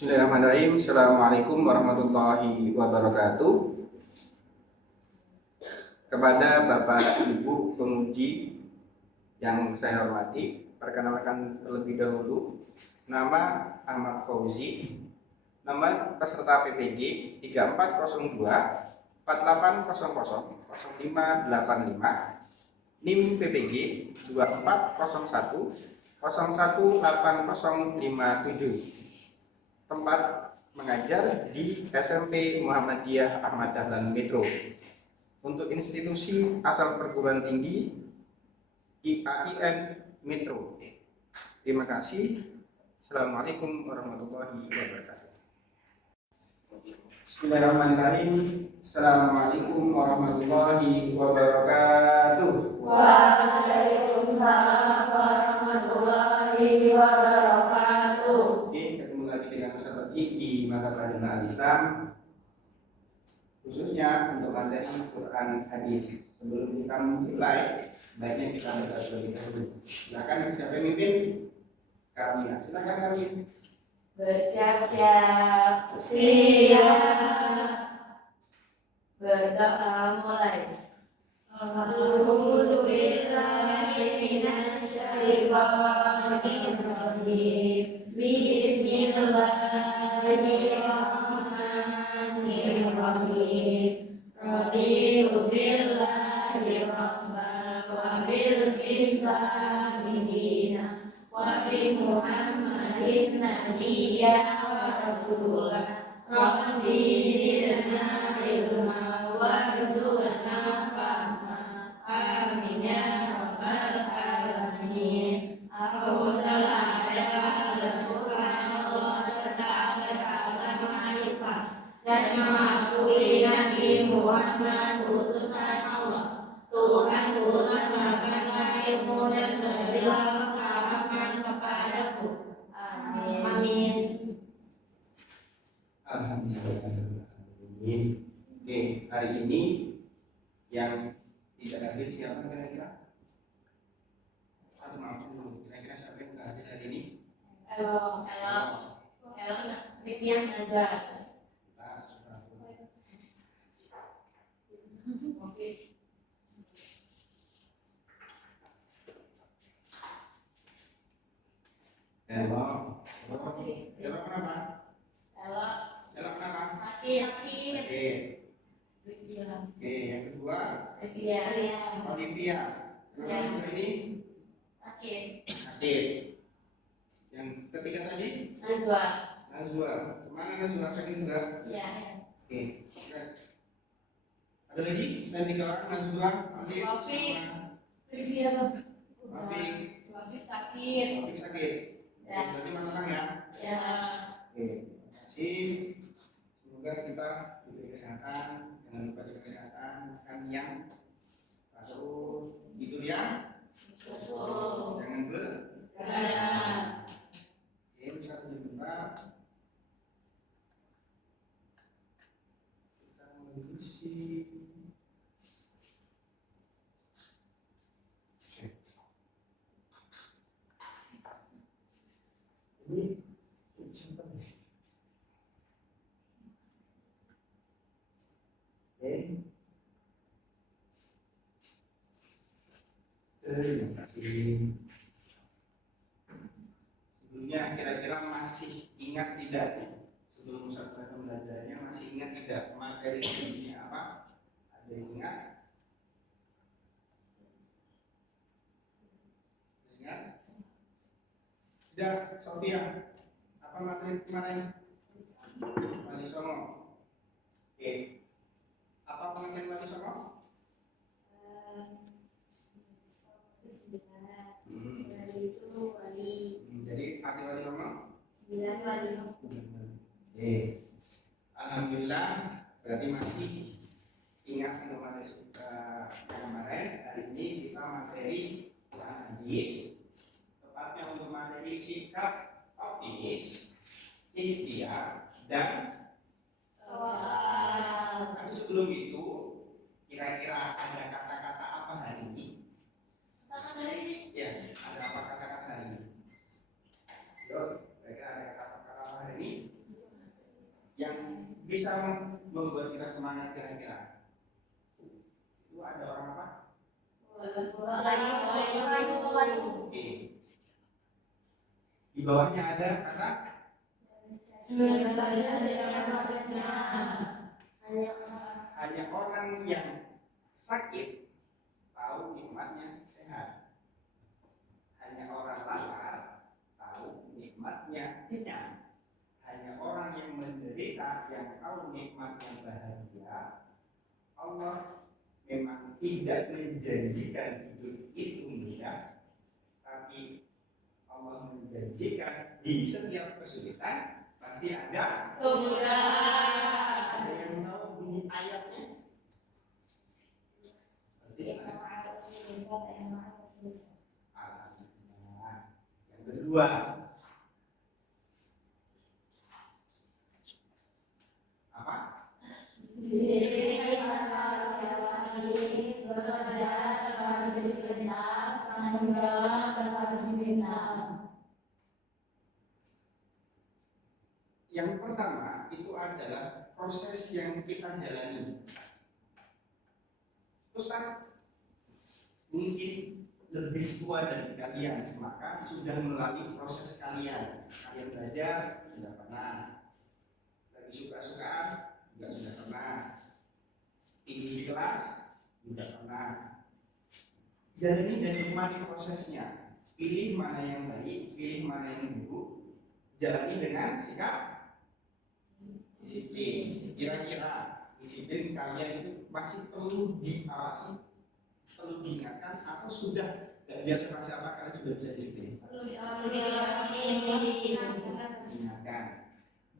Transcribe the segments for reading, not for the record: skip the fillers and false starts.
Bismillahirrahmanirrahim. Assalamualaikum warahmatullahi wabarakatuh. Kepada Bapak Ibu penguji yang saya hormati, perkenalkan terlebih dahulu, nama Ahmad Fauzi, nomor peserta PPG 3402 4800 0585, NIM PPG 2401 018057. Tempat mengajar di SMP Muhammadiyah Ahmad Dahlan Metro. Untuk institusi asal perguruan tinggi IAIN Metro. Terima kasih. Assalamualaikum warahmatullahi wabarakatuh. Bismillahirrahmanirrahim. Assalamualaikum warahmatullahi wabarakatuh. Waalaikumsalam warahmatullahi wabarakatuh. Oke, ketemu lagi dengan Ustaz Tadi di mata pelajaran Al-Islam, khususnya untuk materi Quran Hadis. Sebelum kita mulai, baiknya kita baca terlebih dahulu. Silakan siapa yang mimpin? Karmina. Silakan Karmina. Bersiap-siap, siap. Berdoa mulai. A'udzu billahi minasy syaithanir rajim. Bismillahirrahmanirrahim. Raditu billahi rabban wa bil islami dinan wa bi Muhammadin nabiyyan wa rasulan. Rabbi zidna ilma warzuqna fahma. Amin ya rabbal alamin. Aku telah Tuhan Allah serta beragama Islam dan mengakui Nabi Muhammad utusan Allah. Tuhan lemahkanlah ilmu dan berilah pemahaman kepadaku. Amin. Amin. Alhamdulillah. Oke, hari ini yang tidak hadir siapa kira-kira? Atau maaf dulu, kira-kira siapa yang tidak hadir hari ini? Halo, Vivian Nazar. Halo. Halo kenapa? Halo, Halo kenapa? sakit. Oke. Oke, yang kedua Vivian. Olivia. Kenapa juga ini? Sakit. Sakit. Yang ketiga tadi Nazwa. Nazwa. Kemana Nazwa? Sakit juga? Iya. Oke. Ada lagi? Selain 3 orang, Nazwa, Alif, Taufik. sama Vivian. Taufik. Taufik sakit. Taufik sakit. Ya. Berarti 4 orang ya? Ya. Oke. Terima kasih. Semoga kita diberi kesehatan, jangan lupa jaga kesehatan, makan yang teratur, tidur yang Betul. jangan Begadang. Oke, bisa sebentar. Kita mulai diskusi. Ini siapa nih? Oke. Terima kasih. Sebelumnya kira-kira masih ingat tidak? Sebelum Ustaz belajarnya masih ingat tidak materi sebelumnya apa? Ada yang ingat? Ingat? Tidak, Sofia. Apa materi kemarin? Wali Songo. Oke. Apa pengertian Wali Songo? Itu wali. Jadi arti Wali Songo? 9 wali. Oke. Alhamdulillah, berarti masih ingat dengan materi kemarin. Hari ini kita materi hadis, tepatnya untuk materi sikap optimis, ikhtiar, dan Soal. tapi sebelum itu kira-kira ada kata-kata apa hari ini? Ya, ada apa kata-kata hari ini? Yuk, kira-kira ada kata-kata apa hari ini? bisa membuat kita semangat kira-kira? Itu ada orang apa? Oke. Di bawahnya ada kata hanya orang yang sakit tahu nikmatnya sehat. Hanya orang lapar tahu nikmatnya kenyang. Hanya orang yang menderita yang tahu nikmatnya bahagia. Allah memang tidak menjanjikan hidup itu mudah, tapi Allah menjanjikan di setiap kesulitan pasti ada kemudahan. Ada yang tahu bunyi ayatnya? Yang kedua, apa? Yang pertama itu adalah proses yang kita jalani. Ustaz, mungkin lebih tua dari kalian, maka sudah melalui proses kalian. Kalian belajar sudah pernah, lagi suka-sukaan juga sudah pernah, tinggi di kelas juga pernah. Jalani dan nikmati prosesnya. Pilih mana yang baik, pilih mana yang buruk. Jalani dengan sikap disiplin. Kira-kira disiplin kalian itu masih perlu diawasi, perlu diingatkan, atau sudah tidak biasa siapa kalian sudah bisa disiplin? Ingatkan.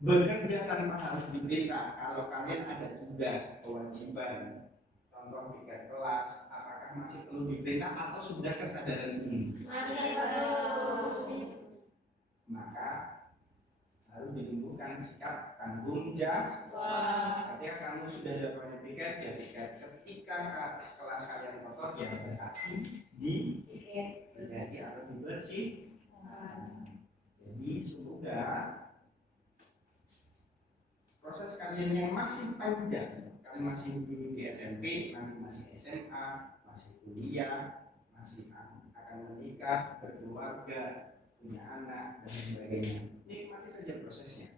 Bekerja tanpa harus diperintah. Kalau kalian ada tugas, kewajiban, contoh piket kelas, apakah masih perlu diperintah atau sudah kesadaran sendiri? Masih perlu. Maka harus ditumbuhkan sikap tanggung jawab. Ketika kamu sudah dapat piket, ya piket. Ketika kelas kalian kotor, ya berarti diganti atau dibersih. Jadi semoga proses kalian yang masih panjang, kalian masih dulu di SMP, nanti masih SMA, masih kuliah, masih akan menikah, berkeluarga, punya anak dan sebagainya. Nikmati saja prosesnya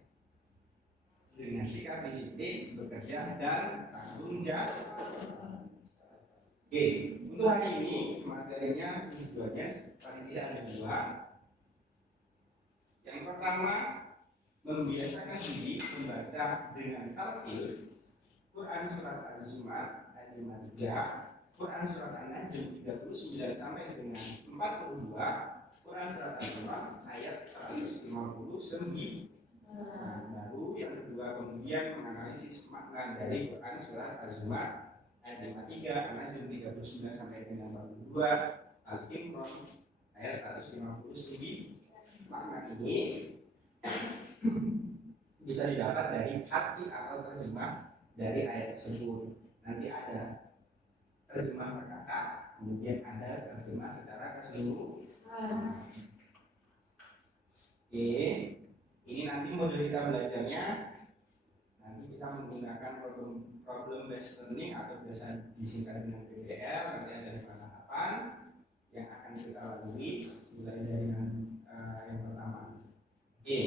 dengan sikap disiplin, bekerja dan tanggung jawab. Oke, untuk hari ini materinya tujuannya paling tidak ada dua. Yang pertama, membiasakan diri membaca dengan tartil Quran surat Az-Zumar ayat 53, Quran surat An-Najm 39 sampai dengan 42, Quran surat Al-Imran ayat 159. Baru yang kedua kemudian menganalisis makna dari Quran surat Az-Zumar ayat 53, An-Najm 39 sampai dengan 42, Al-Imran ayat 159. Makna ini bisa didapat dari arti atau terjemah dari ayat tersebut. Nanti ada terjemah per kata, kemudian ada terjemah secara keseluruhan. Oke, ini nanti model kita belajarnya. Nanti kita menggunakan problem based learning atau biasa disingkat dengan PBL. Nanti ada 5 tahapan yang akan kita lalui, mulai dari yang pertama. Oke.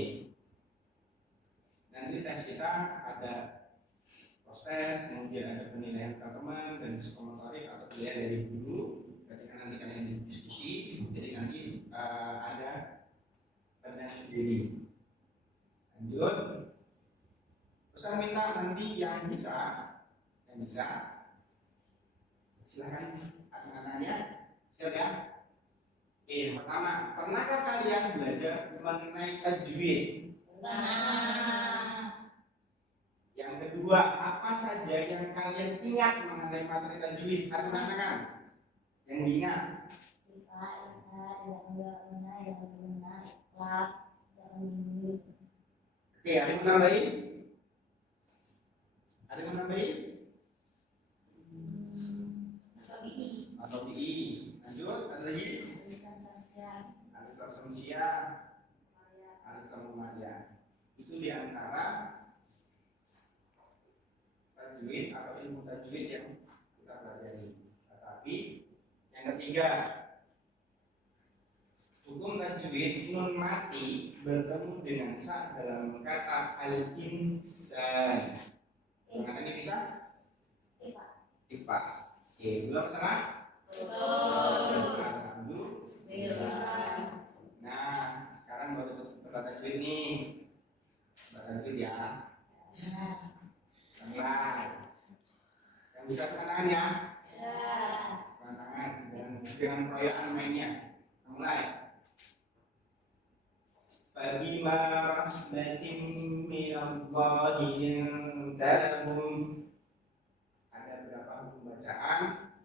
Nanti tes kita ada proses, kemudian ada penilaian teman dan psikomotorik atau penilaian dari guru ketika nanti kalian diskusi. Jadi nanti ada penilaian sendiri. Lanjut. Terus saya minta nanti yang bisa silahkan anak-anaknya. Siap ya? Oke, yang pertama, pernahkah kalian belajar mengenai tajwid? Yang kedua, apa saja yang kalian ingat mengenai materi tajwid? Angkat tangan. Yang diingat. Oke, ada yang menambahin? Ada yang menambahin? Atau BI. Lanjut, ada lagi? Alif lam samsia, alif lam mumayyah. Itu diantara tajwid atau ilmu tajwid yang kita pelajari. Tetapi yang ketiga, hukum tajwid nun mati bertemu dengan sa dalam kata al-insan. Mana ini bisa? Ifa. Oke, belum salah? Betul. Alhamdulillah. Nah, sekarang baru tempat tajwid nih. Tempat tajwid ya. Mulai. Yang bisa angkat tangan ya. Angkat tangan dengan proyekan mainnya. Mulai. Fabima rahmatin minallahi lintalahum. Ada beberapa hukum bacaan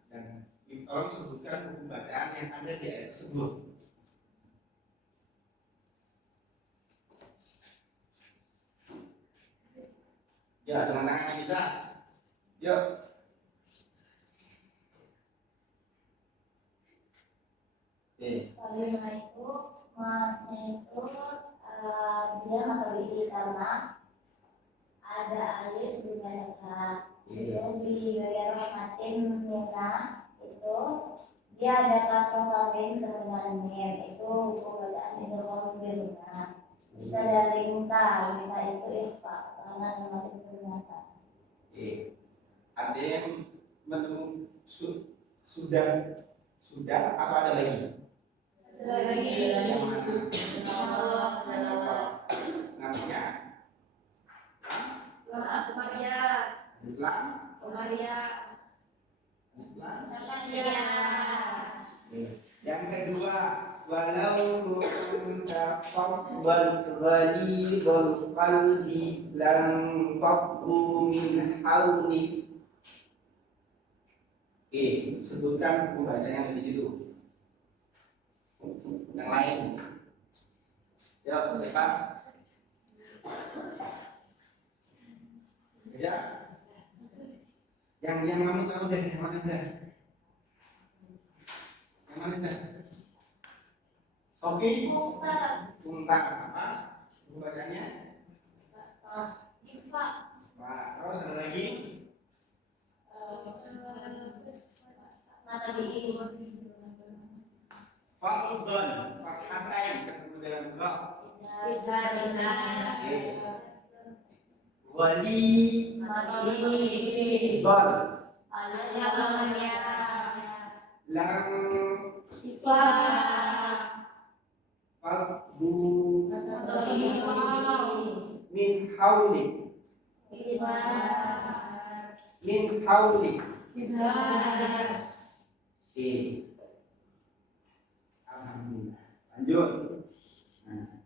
dan tolong sebutkan hukum bacaan yang ada di ayat tersebut. Ya, dengan tangan bisa. Yuk. Oke. Fabima itu dia mengetahui karena ada alif sebelumnya itu di gaya rahmatin mina itu dia ada kasroh kawin dengan mim itu hukum bacaan idgham biruna bisa dari linta itu ikhfa karena rahmatin bermata. Ada yang sudah apa ada lagi? Yang mana? Namanya? Yang kedua, walau kunta fadhal ghalidhal qalbi lam faddu min hawlik. Sebutkan hukum bacanya di situ. Yang lain. Jawab siapa? Ya. Yang kamu tahu deh, yang mana saja? Yang mana saja? Sofi? Kuntar apa? Hukum bacanya? Pak, terus ada lagi? Fadhon, fathatain ketemu dengan ra. Wali dal lam fadhu min hawlik Alhamdulillah. Lanjut. Nah,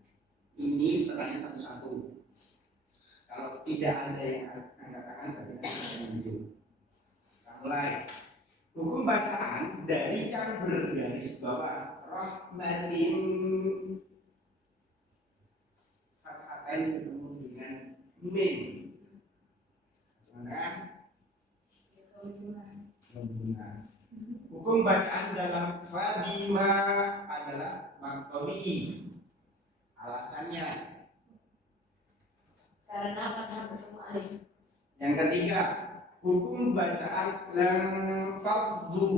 ini pertanyaan satu-satu. Kalau tidak ada yang angkat tangan, berarti kita lanjut. Kita mulai. Hukum bacaan dari yang bergaris bawah rahmatin fathatain ketemu dengan min. Benar? Hukum bacaan dalam fabima adalah maqtawi. Alasannya karena fathah bertemu alif. Yang ketiga, hukum bacaan lam fadhu.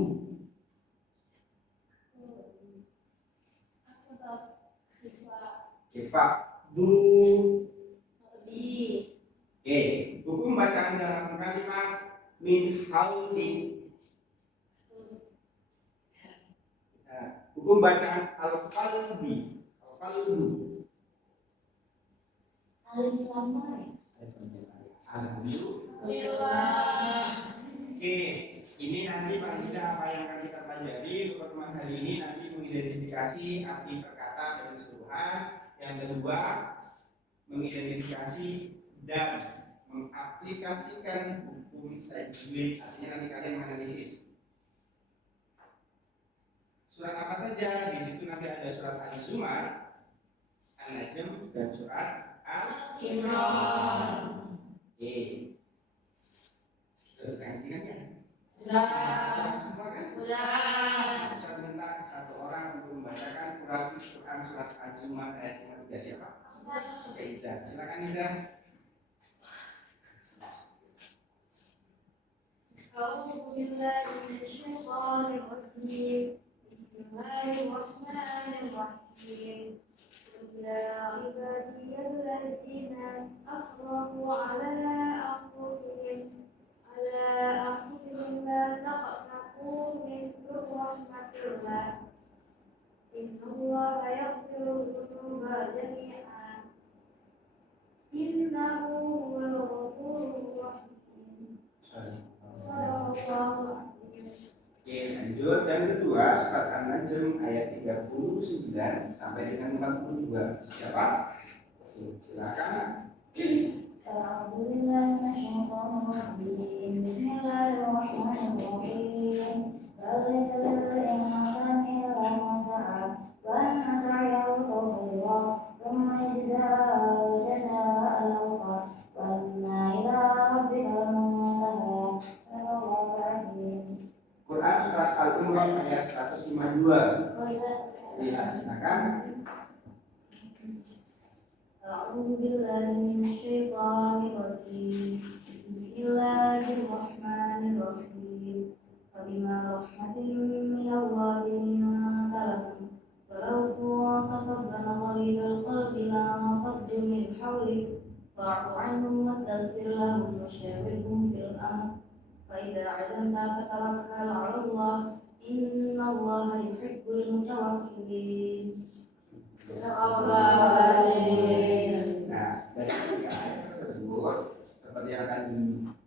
Fadhu. Hukum bacaan dalam kalimat min hauli. Hukum bacaan al-qalbi. Al-qalbu. Alif lam mim. Alhamdulillah. Ini nanti paling tidak apa yang akan kita pelajari pertemuan hari ini nanti mengidentifikasi arti perkata secara keseluruhan. Yang kedua, mengidentifikasi dan mengaplikasikan hukum tajwid. Artinya nanti kalian menganalisis surat apa saja. Di situ nanti ada surat Az-Zumar, An-Najm, dan surat Al-Imran. Sudah kajian kan? Sudah. Saya minta satu orang untuk membacakan Quran surat Az-Zumar ayat 53. Siapa? Oke, Iza. Silakan Iza. أعوذ بالله من الشيطان الرجيم بسم الله الرحمن الرحيم قل يا عبادي الذين أسرفوا على أنفسهم لا تقنطوا من رحمة الله إن الله يغفر الذنوب جميعا إنه هو الغفور الرحيم. Oke, lanjut. Dan kedua, surat An-Najm ayat 39 sampai dengan 42. Siapa? Oke, silakan. أعوذ بالله من الشيطان الرجيم بسم الله الرحمن الرحيم فليس للإنسان إلا ما سعى وأن سعيه سوف يرى ثم يجزاه الجزاء الأوفى وأن إلى ربك المنتهى صدق الله العظيم. Quran surat Al-Imran ayat 152. Ya, silakan. أعوذ بالله من الشيطان الرجيم بسم الله الرحمن الرحيم فبما رحمة من الله لنت لهم ولو كنت فظا غليظ القلب لانفضوا من حولك فاعف عنهم واستغفر لهم وشاورهم في الأمر فإذا عزمت فتوكل على الله إن الله يحب المتوكلين. Nah, dari tiga ayat tersebut, seperti yang akan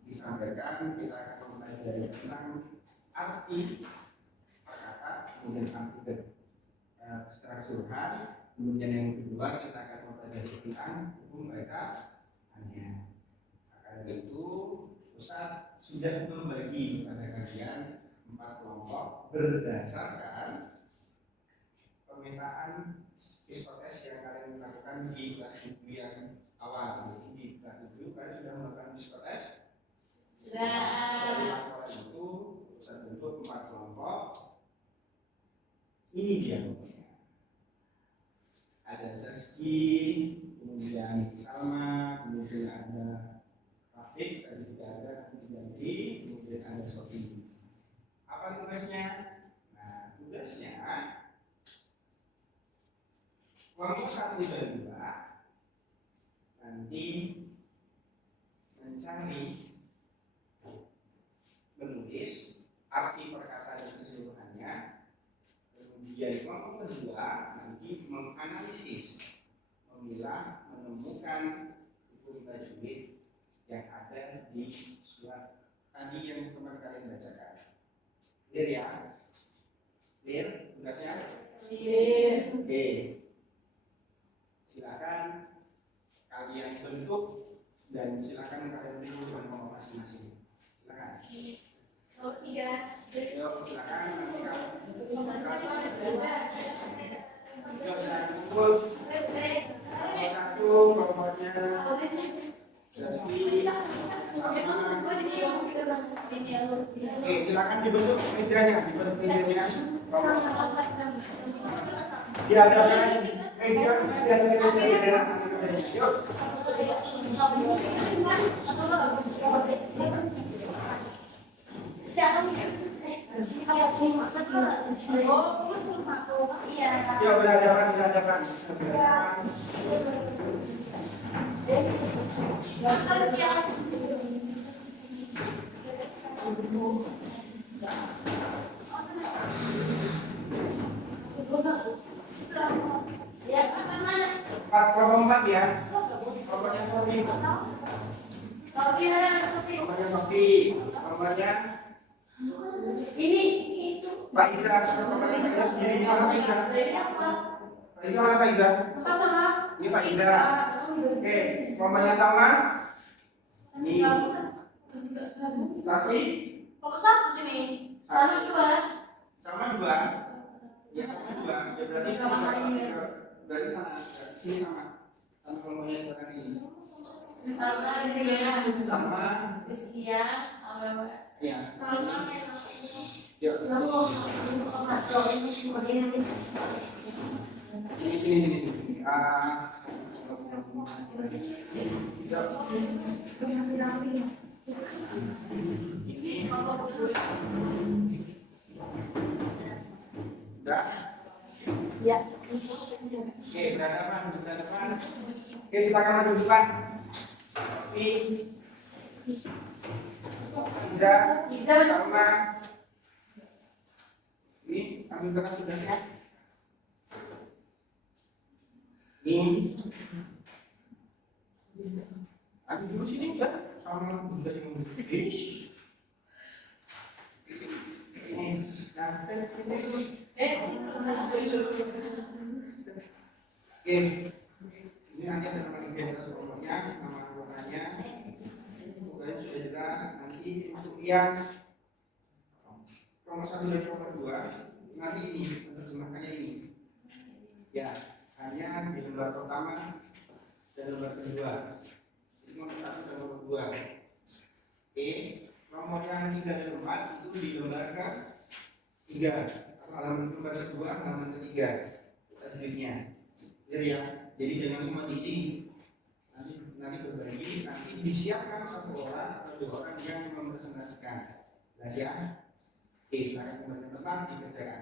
disampaikan, kita akan mempelajari tentang arti perkata, kemudian arti keseluruhan, kemudian yang kedua kita akan mempelajari tentang hukum mereka hanya. Karena itu, Ustaz sudah membagi pada kajian 4 kelompok berdasarkan pemetaan psikotes yang kalian lakukan di kelas buku yang awal. Jadi di kelas buku kalian sudah melakukan psikotes. Sudah. Dari laporan itu Ustaz bentuk 4 kelompok. Ini dia pokoknya. Ada Zaski, kemudian Salma, kemudian ada Rafiq, tadi juga ada Ganti, kemudian ada Sofi. Apa tugasnya? Nah, tugasnya kelompok 1 dan 2 nanti mencari, menulis arti perkataan keseluruhannya. Kemudian kelompok kedua nanti menganalisis, memilah, menemukan hukum tajwid yang ada di surat tadi yang teman kalian bacakan. Clear ya? Clear tugasnya? Clear. Oke. Silakan kalian bentuk dan silakan kalian bentuk dengan kelompok masing-masing. Silakan. Oh iya. Yuk, silakan nanti kamu. Yuk, saya kumpul. Kelompok 1 kelompoknya Zasmi sama. Oke, silakan dibentuk mejanya, dia ada meja, dia ada. Yuk. Yuk, berhadapan. Kelompok 4 ya. Kelompoknya Sofi. Kelompoknya Sofi. Kelompoknya ini itu Faiza. Kelompoknya Faiza sendiri. Mana Faiza? Faiza mana Faiza? Ini Faiza. Oke, kelompoknya Salma. Ini Tasmi. kelompok 1 sini. Sama 2. Sama 2. Ya sama 2. Ya berarti sama. Berarti sama. Sini sama. Sama kelompoknya yang belakang sini. Sama di sini ya. Sama. Di sini ya. Ya. Sama. Yuk. Sini. Yuk. Sudah? Ya. Oke, berhadapan. Oke, silakan maju depan. Iza, Salma. Ini ambil kertas tugasnya. Ini. Ambil dulu sini ya. Sama tugas yang ini. Nah, oke, ini nanti ada nama identitas pokoknya, nama anggotanya, pokoknya sudah jelas. Nanti untuk yang nomor 1 dan nomor 2, nanti ini terjemahkannya ini. Ya, hanya di lembar pertama dan lembar kedua. Jadi nomor 1 dan nomor 2. Oke, nomor yang 3 dan 4 itu di lembar ke-3. Halaman lembar kedua, halaman ketiga. Tajwidnya. Jadi jangan semua diisi. Nanti berbagi, nanti disiapkan 1 orang atau 2 orang yang mempresentasikan. Jelas ya? Oke, silakan kembali ke tempat dikerjakan.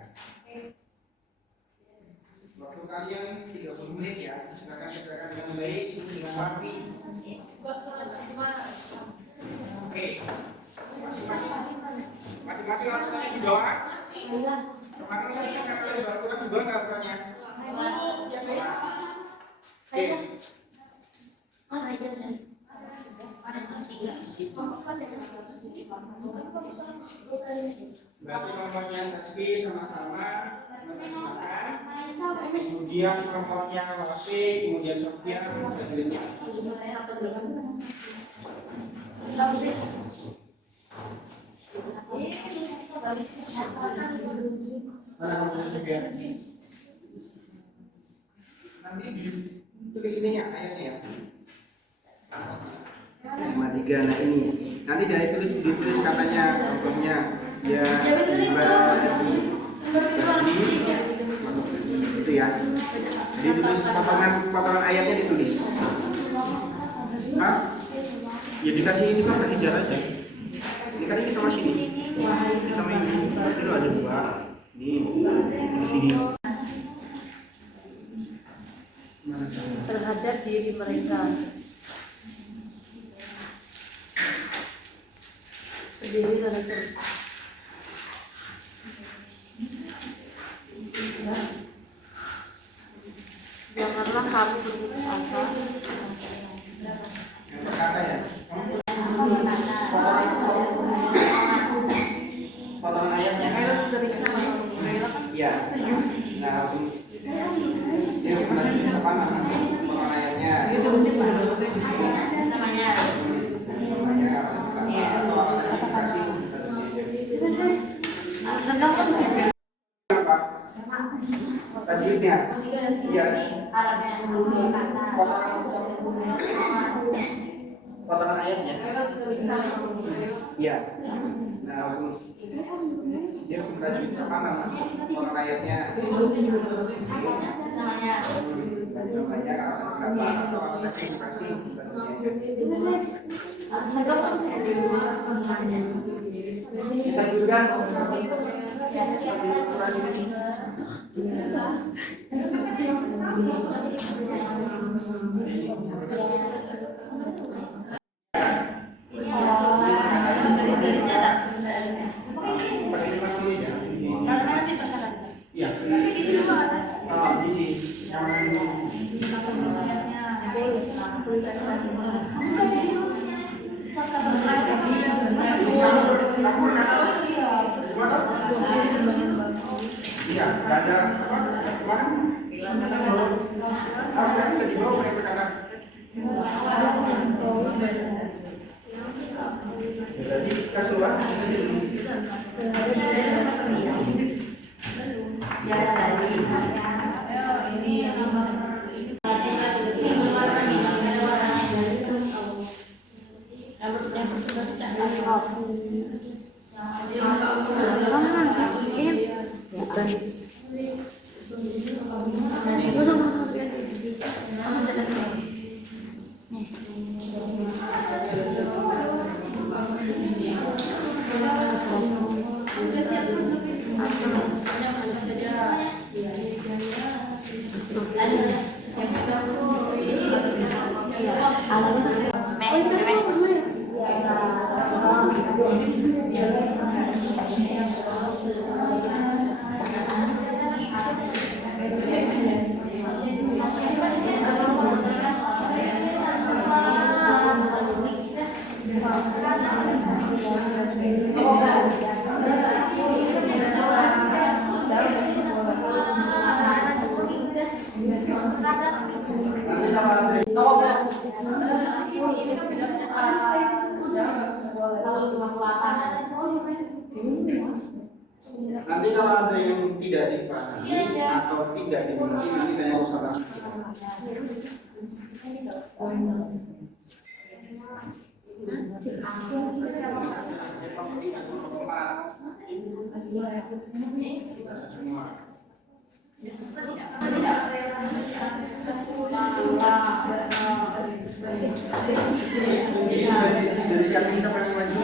Waktu kalian 30 menit ya, silakan kerjakan dengan baik dengan rapi. Oke, masing-masing aturannya di bawah. Kemarin saya punya kalian baru kurang di bawah nggak aturannya? Oke. Berarti nomornya Saski sama-sama menerjemahkan. Kemudian nomornya Wafi, kemudian Sofia, tajwidnya. Mana nomornya Sofia? Nanti tulis ininya ayatnya ya. 53. Nah ini nanti dari ditulis katanya contohnya ya itu ya. Ditulis potongan ayatnya ditulis. Hah? Ya dikasih ini kan kasih jarak aja. Ini kan ini sama sini. Ini sama ini. Itu ada 2. Ini di sini. Terhadap diri mereka sendiri dan sendiri. Janganlah kamu berputus asa. Yang berkata ya. Potongan ayatnya. Iya. Nah, dia apa namanya? Potongan ayatnya. Namanya apa? Tajwidnya. Iya. Potongan ayatnya. Iya. Nah, dia tajwid apa namanya? Potongan ayatnya. Namanya atau aksensifikasi. Kita juga iya. Oh, di iya, nggak ada apa? Apa bisa dibawa mereka karena jadi keseluruhan Nanti kalau ada yang tidak dipahami atau tidak dimengerti nanti tanya usaha. Semua. Dari siapa yang dapat maju?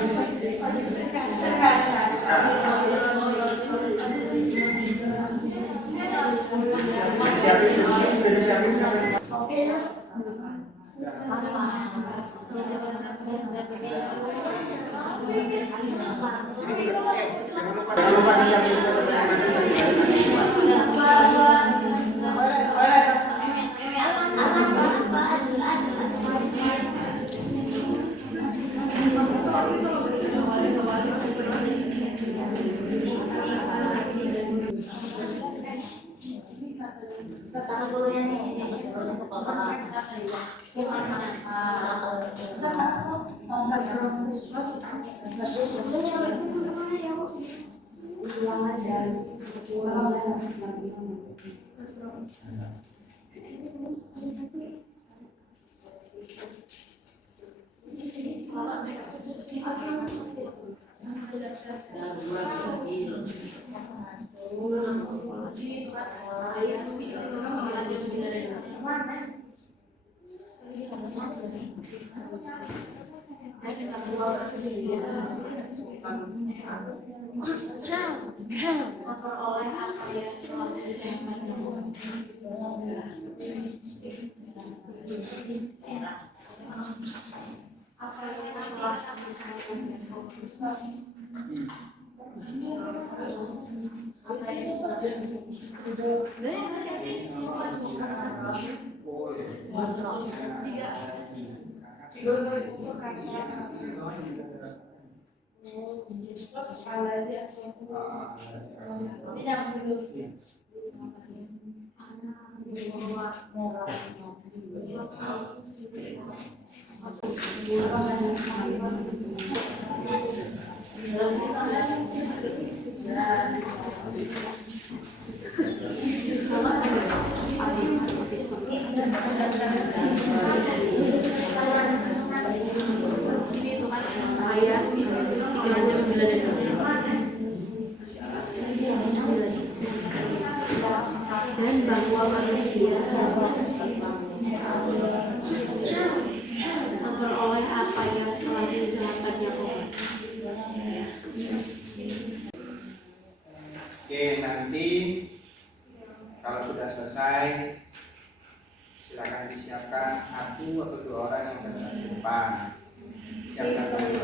Taruh dulunya nih, dulunya ke bawah. Memperoleh apa yang telah dan bahwa manusia memperoleh apa yang telah diusahakannya. Oke, nanti kalau sudah selesai silakan disiapkan 1 atau 2 orang yang berada di depan. Siapkan lagi.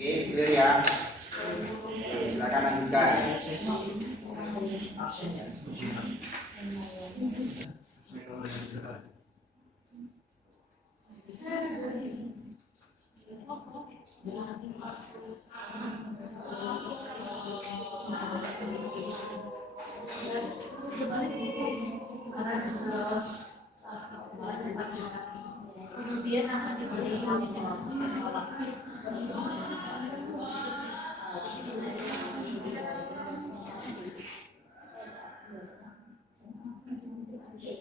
Oke, clear ya. Oke, silakan lanjutkan. Kemudian akan seperti ini.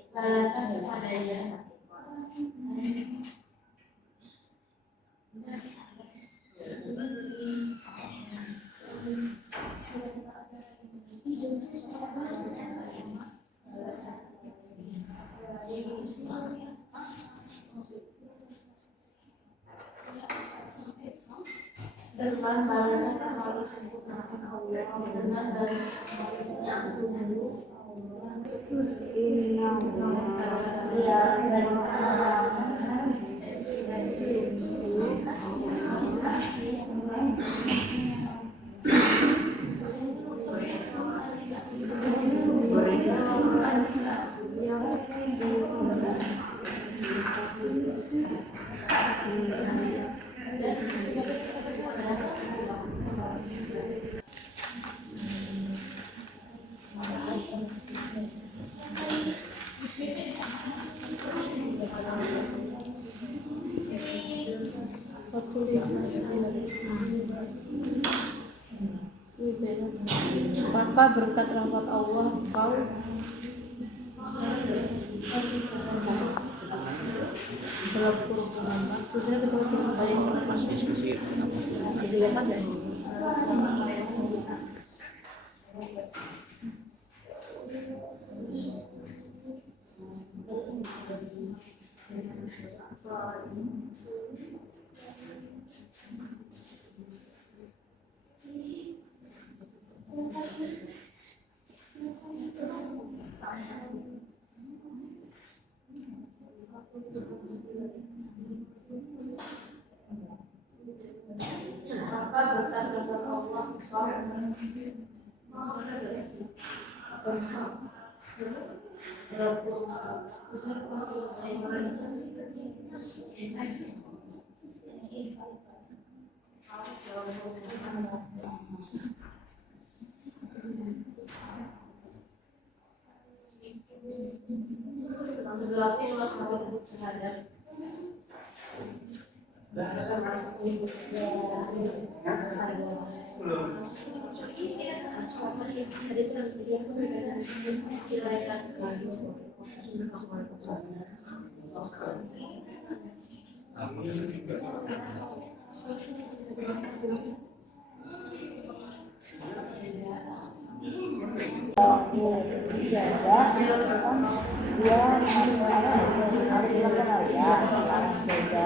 Balasan kepadanya. Dengan balasan kembali sempurnakan Allah dengan balasan yang sungguh Allah. Ya, Maka berkat rahmat Allah kau berlaku Muhammad. Sebenarnya betul-betul diskusi dilihat nggak sih? Maka berkat rahmat Allah kau jaga dia harus dilakukan ya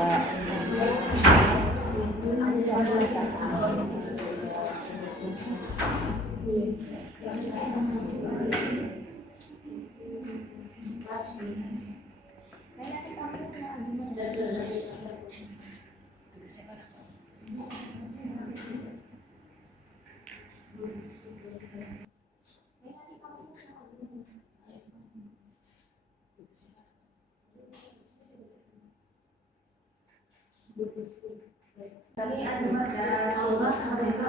Tapi ada Allah itu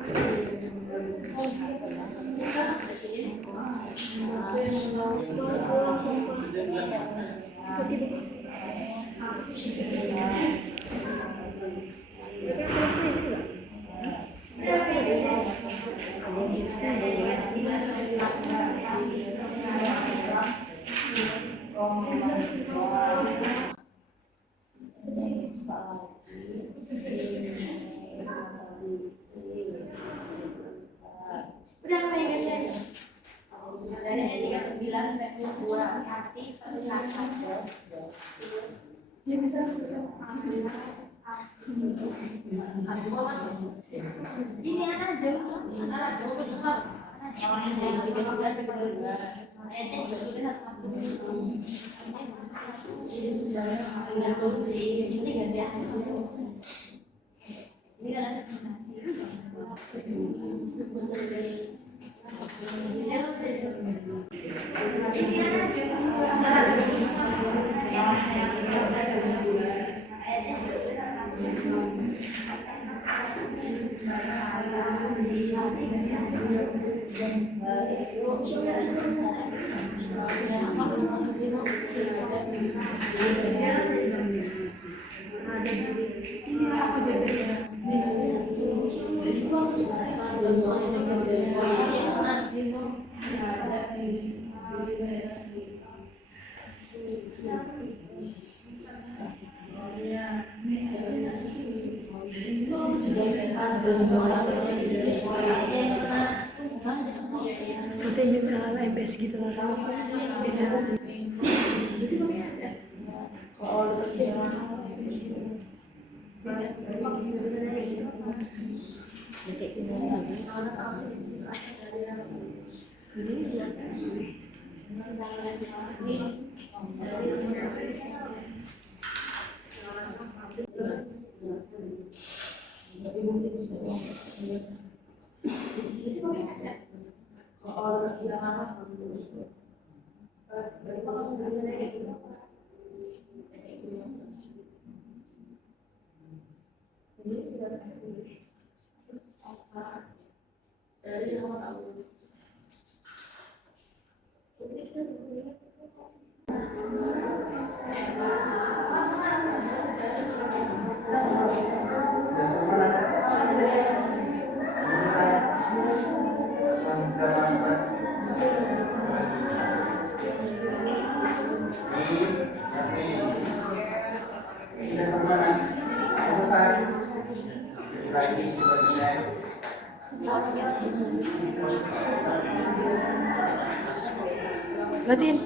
ini Udah mainnya dari 39 sampai 2 kasih ini aja antara jauh semua yang orang jadi juga ayatnya juga satu waktu sih ini gantian ini kan ada Fotonya berhala MPS gitu lah. Batin.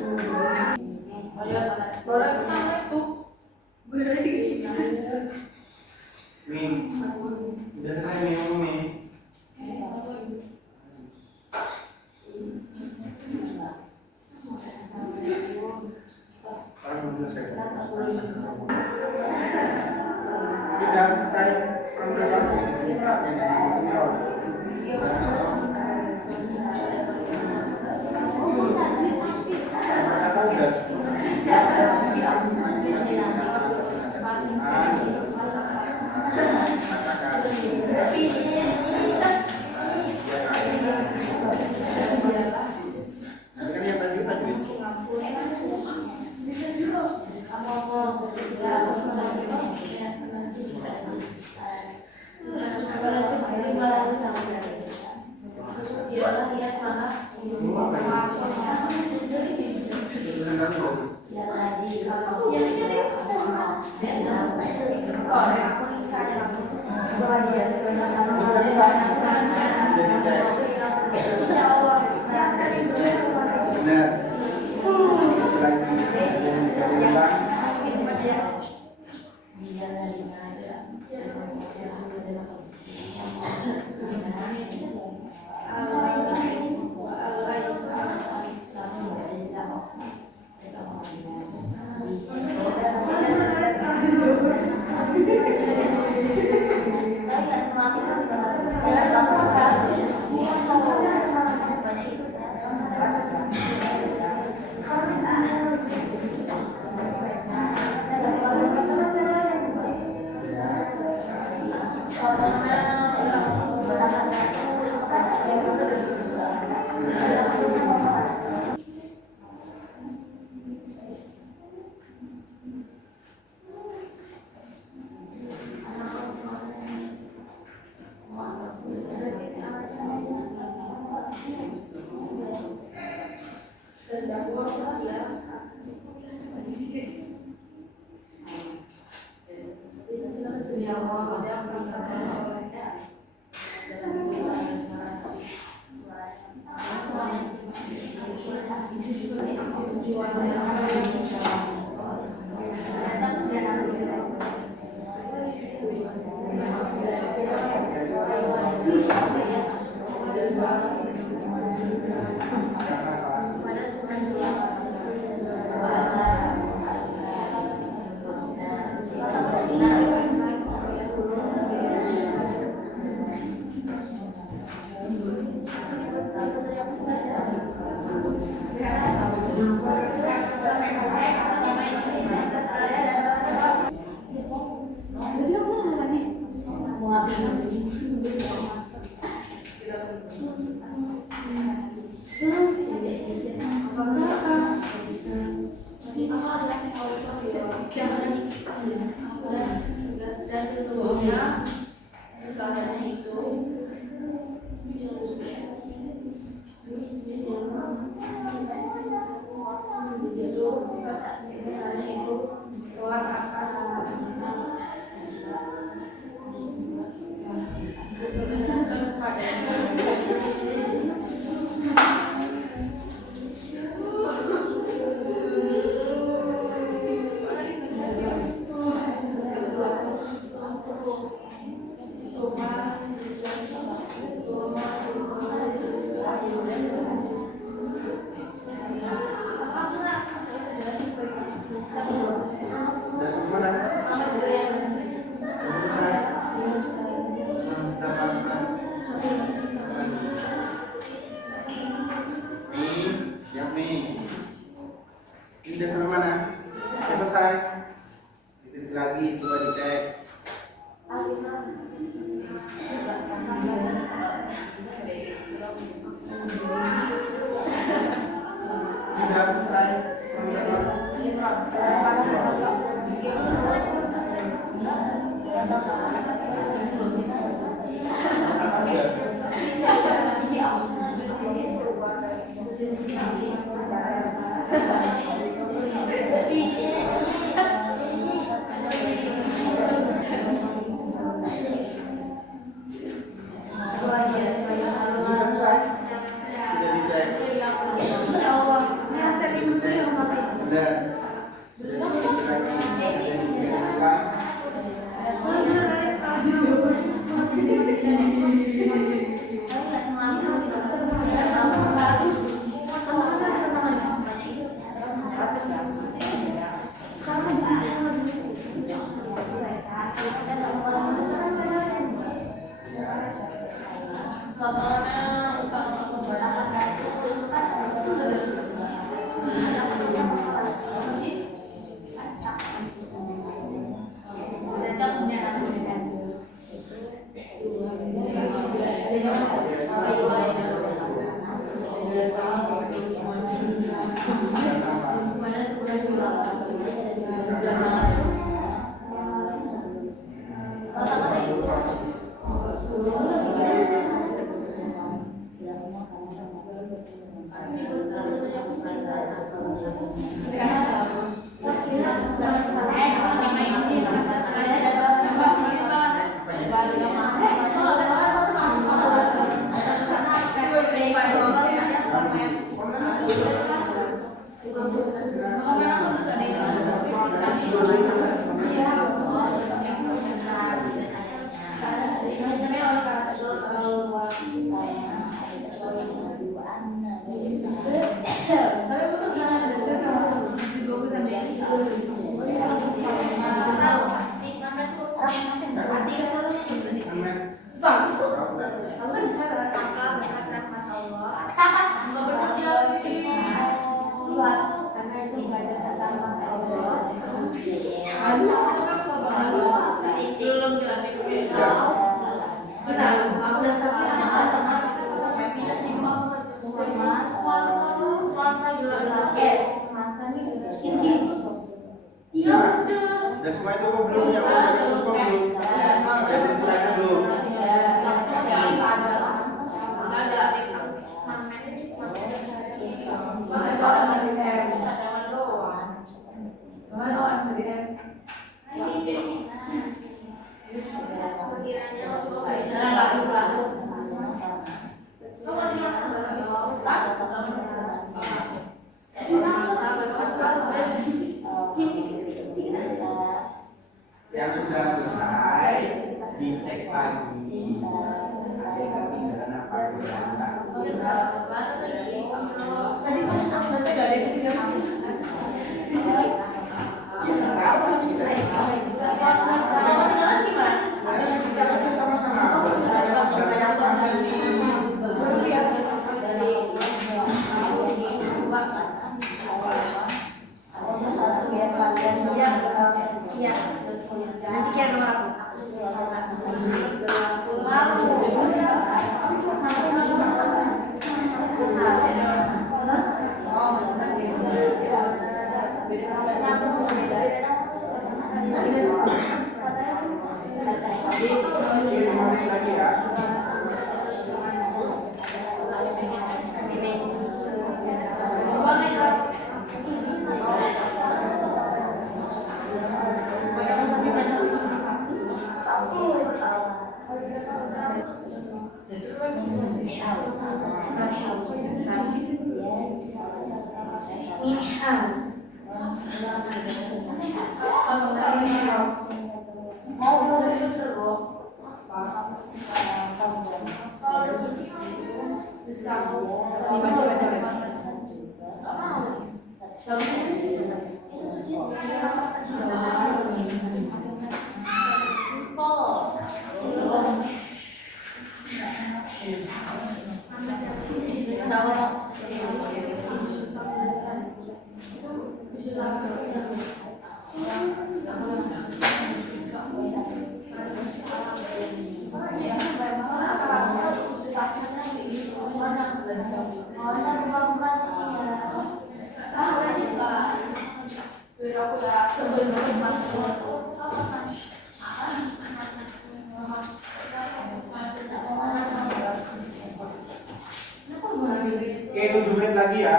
Dan sesungguhnya usahanya itu keluar Udah sampai mana? Nih, siap nih. Ini udah sampai mana? Sudah selesai. Titik lagi, coba dicek. Udah selesai. Sudah dicek. Udah semua itu kok belum? Yang mau baca terus kok belum? Udah selesai belum? Oke, 7 menit lagi ya.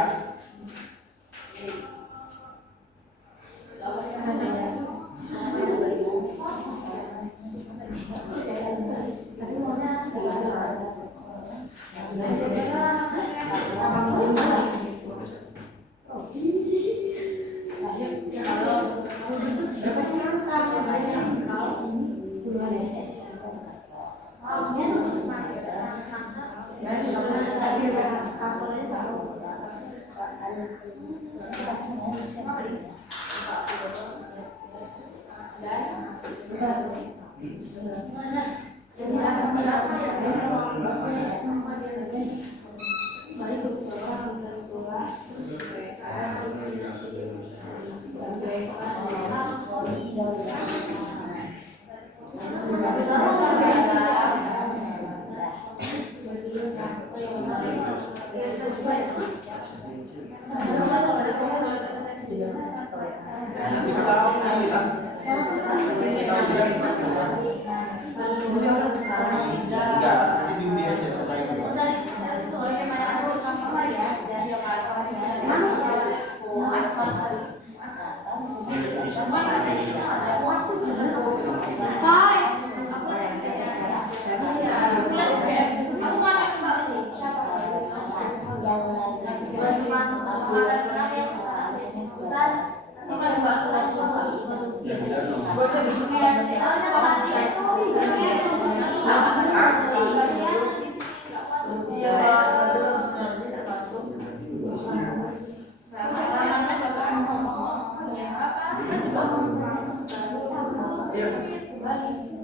Enggak, nanti diundi aja sampai itu.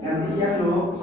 Gantian loh.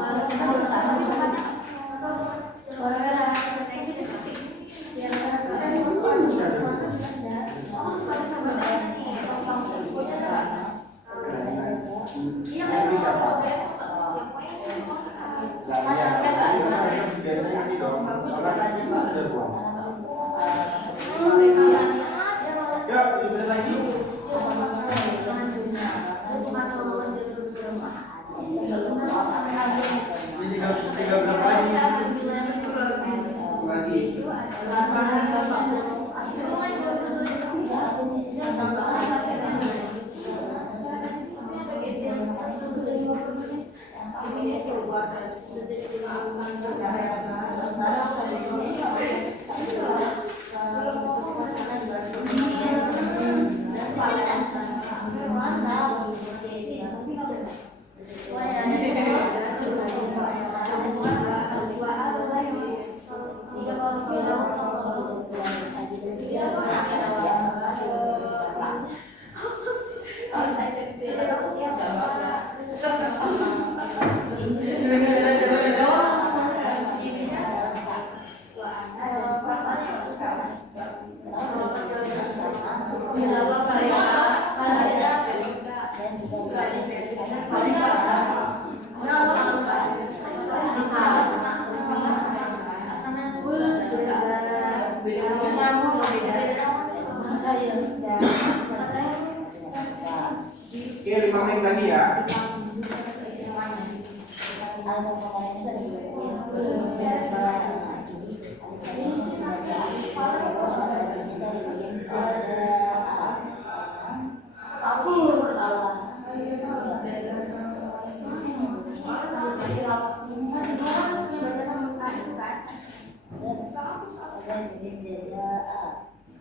Oke, 5 menit lagi ya.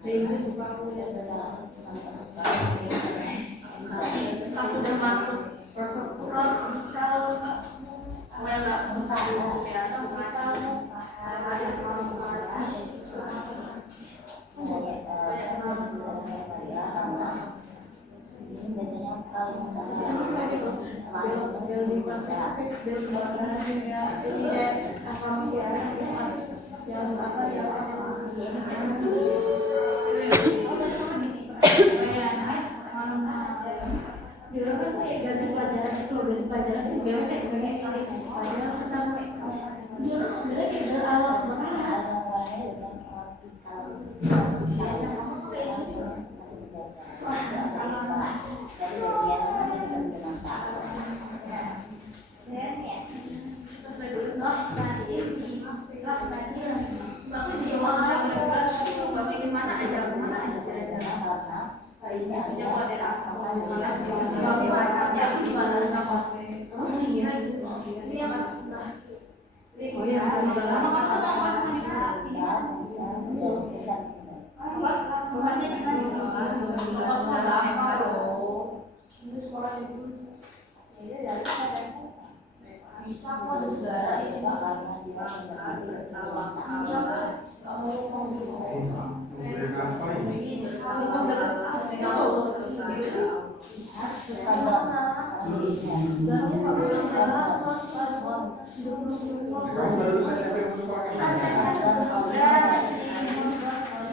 Kita sudah masuk perkumpulan kalau nggak sempat ya ini bacanya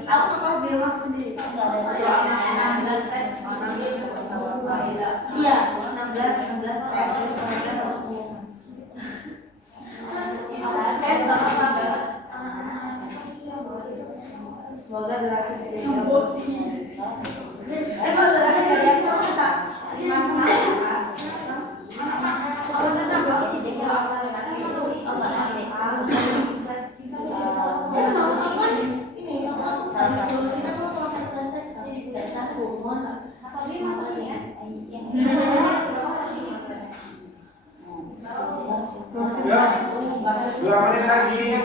kalau aku pas di rumah sendiri. Iya, 16 semoga durasi Ya, 2 menit lagi.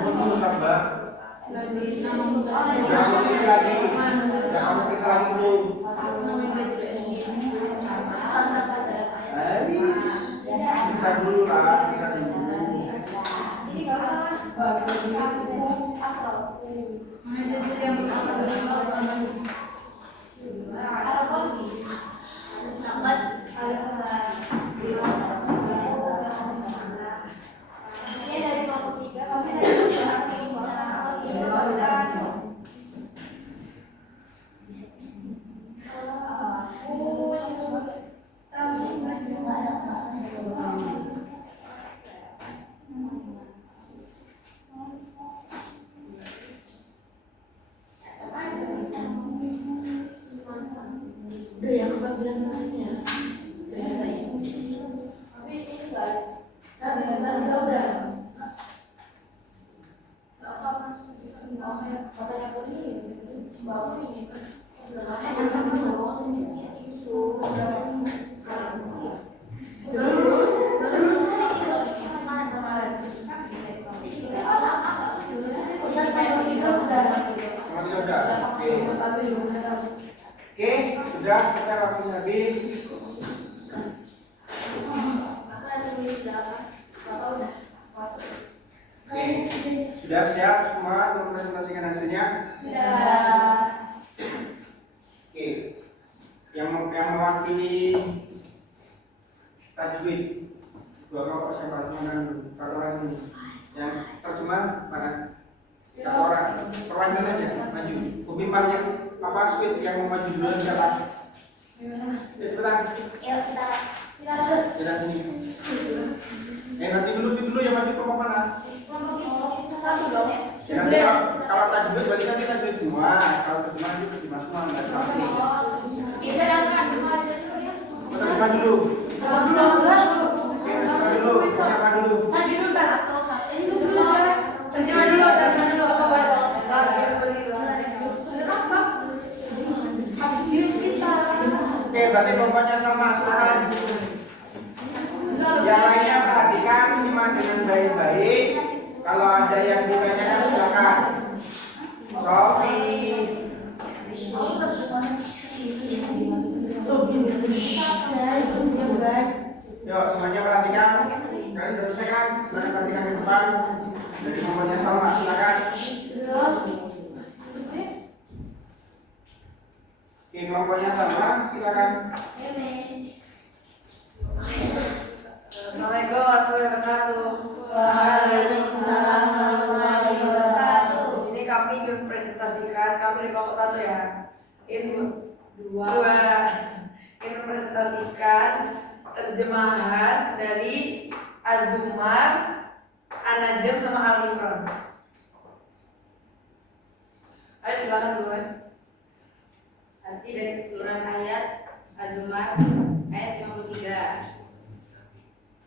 Tunggu sabar. Berapa menit lagi? Ya kamu periksa lagi belum? Bisa dulu lah, bisa dulu. Udah ya kebagian musiknya. Tapi ini guys, saya udah. Katanya aku ini, bawa ini terus Oke, sudah selesai waktunya habis. Oke, sudah siap semua untuk presentasikan hasilnya? Oke, yang mewakili tajwid 2 kelompok siapa dengan 4 orang ini. Yang terjemah mana? 1 orang. Perwakilan aja, maju. Pemimpin yang apa sweet yang mau maju duluan siapa? Cepetan. Kita sini. Nanti dulu yang maju kelompok mana? Ya, nanti kalau tajwid berarti nanti tajwid semua. Kalau terjemah itu terjemah semua, enggak pasti. kita angkat semua aja dulu ya. Terjemah dulu. Oke, terjemah dulu. Siapa dulu? Maju dulu Kak. Ini dulu aja. Terjemah dulu apa baik Oke, berarti kelompoknya sama, silakan. Yang lainnya perhatikan, simak dengan baik-baik. Kalau ada yang ditanyakan silakan. Sofi. Yuk semuanya perhatikan. Kalian sudah selesai kan? Silakan perhatikan ke depan. Dari nomornya sama, silakan. Oke, kelompoknya sama, silakan. Assalamualaikum warahmatullahi wabarakatuh. Waalaikumsalam warahmatullahi wabarakatuh. Di sini kami ingin presentasikan, kami di kelompok 1 ya. Ingin dua ingin mempresentasikan terjemahan dari Az-Zumar, An-Najm sama Al-Imran. Ayo silakan duluan. Arti dari keseluruhan ayat Az-Zumar ayat 53.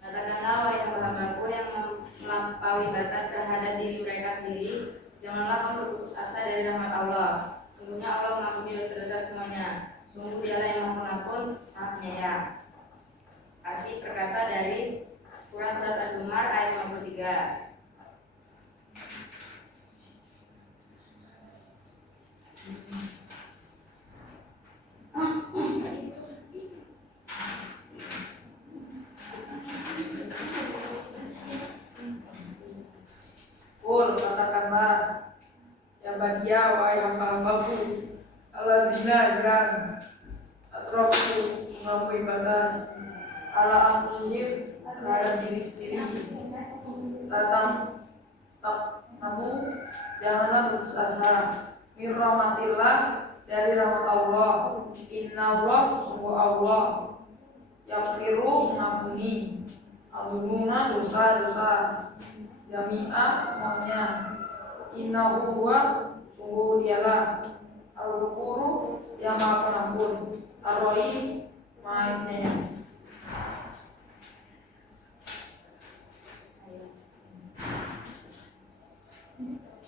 Katakanlah wahai hamba-hambaku yang melampaui batas terhadap diri mereka sendiri, janganlah kamu berputus asa dari rahmat Allah. Sungguhnya Allah mengampuni dosa-dosa semuanya. Sungguh Dialah yang Maha Pengampun, Maha Penyayang. Arti perkata dari surat Az-Zumar ayat 53. Qul, katakanlah ya bagia wahai hamba-hambaku alladzina yang asrafu melampaui batas ala anfusihim terhadap diri sendiri. Datang namu janganlah putus asa min rahmatillah, dari rahmat Allah. Innallah, sungguh Allah, yaghfiru, mengampuni, al-dzununa, dosa-dosa, jami'a, semuanya. Innahu huwa, sungguh Dialah, al-ghafuru, yang Maha Pengampun, ar-rahim, Maha Penyayang.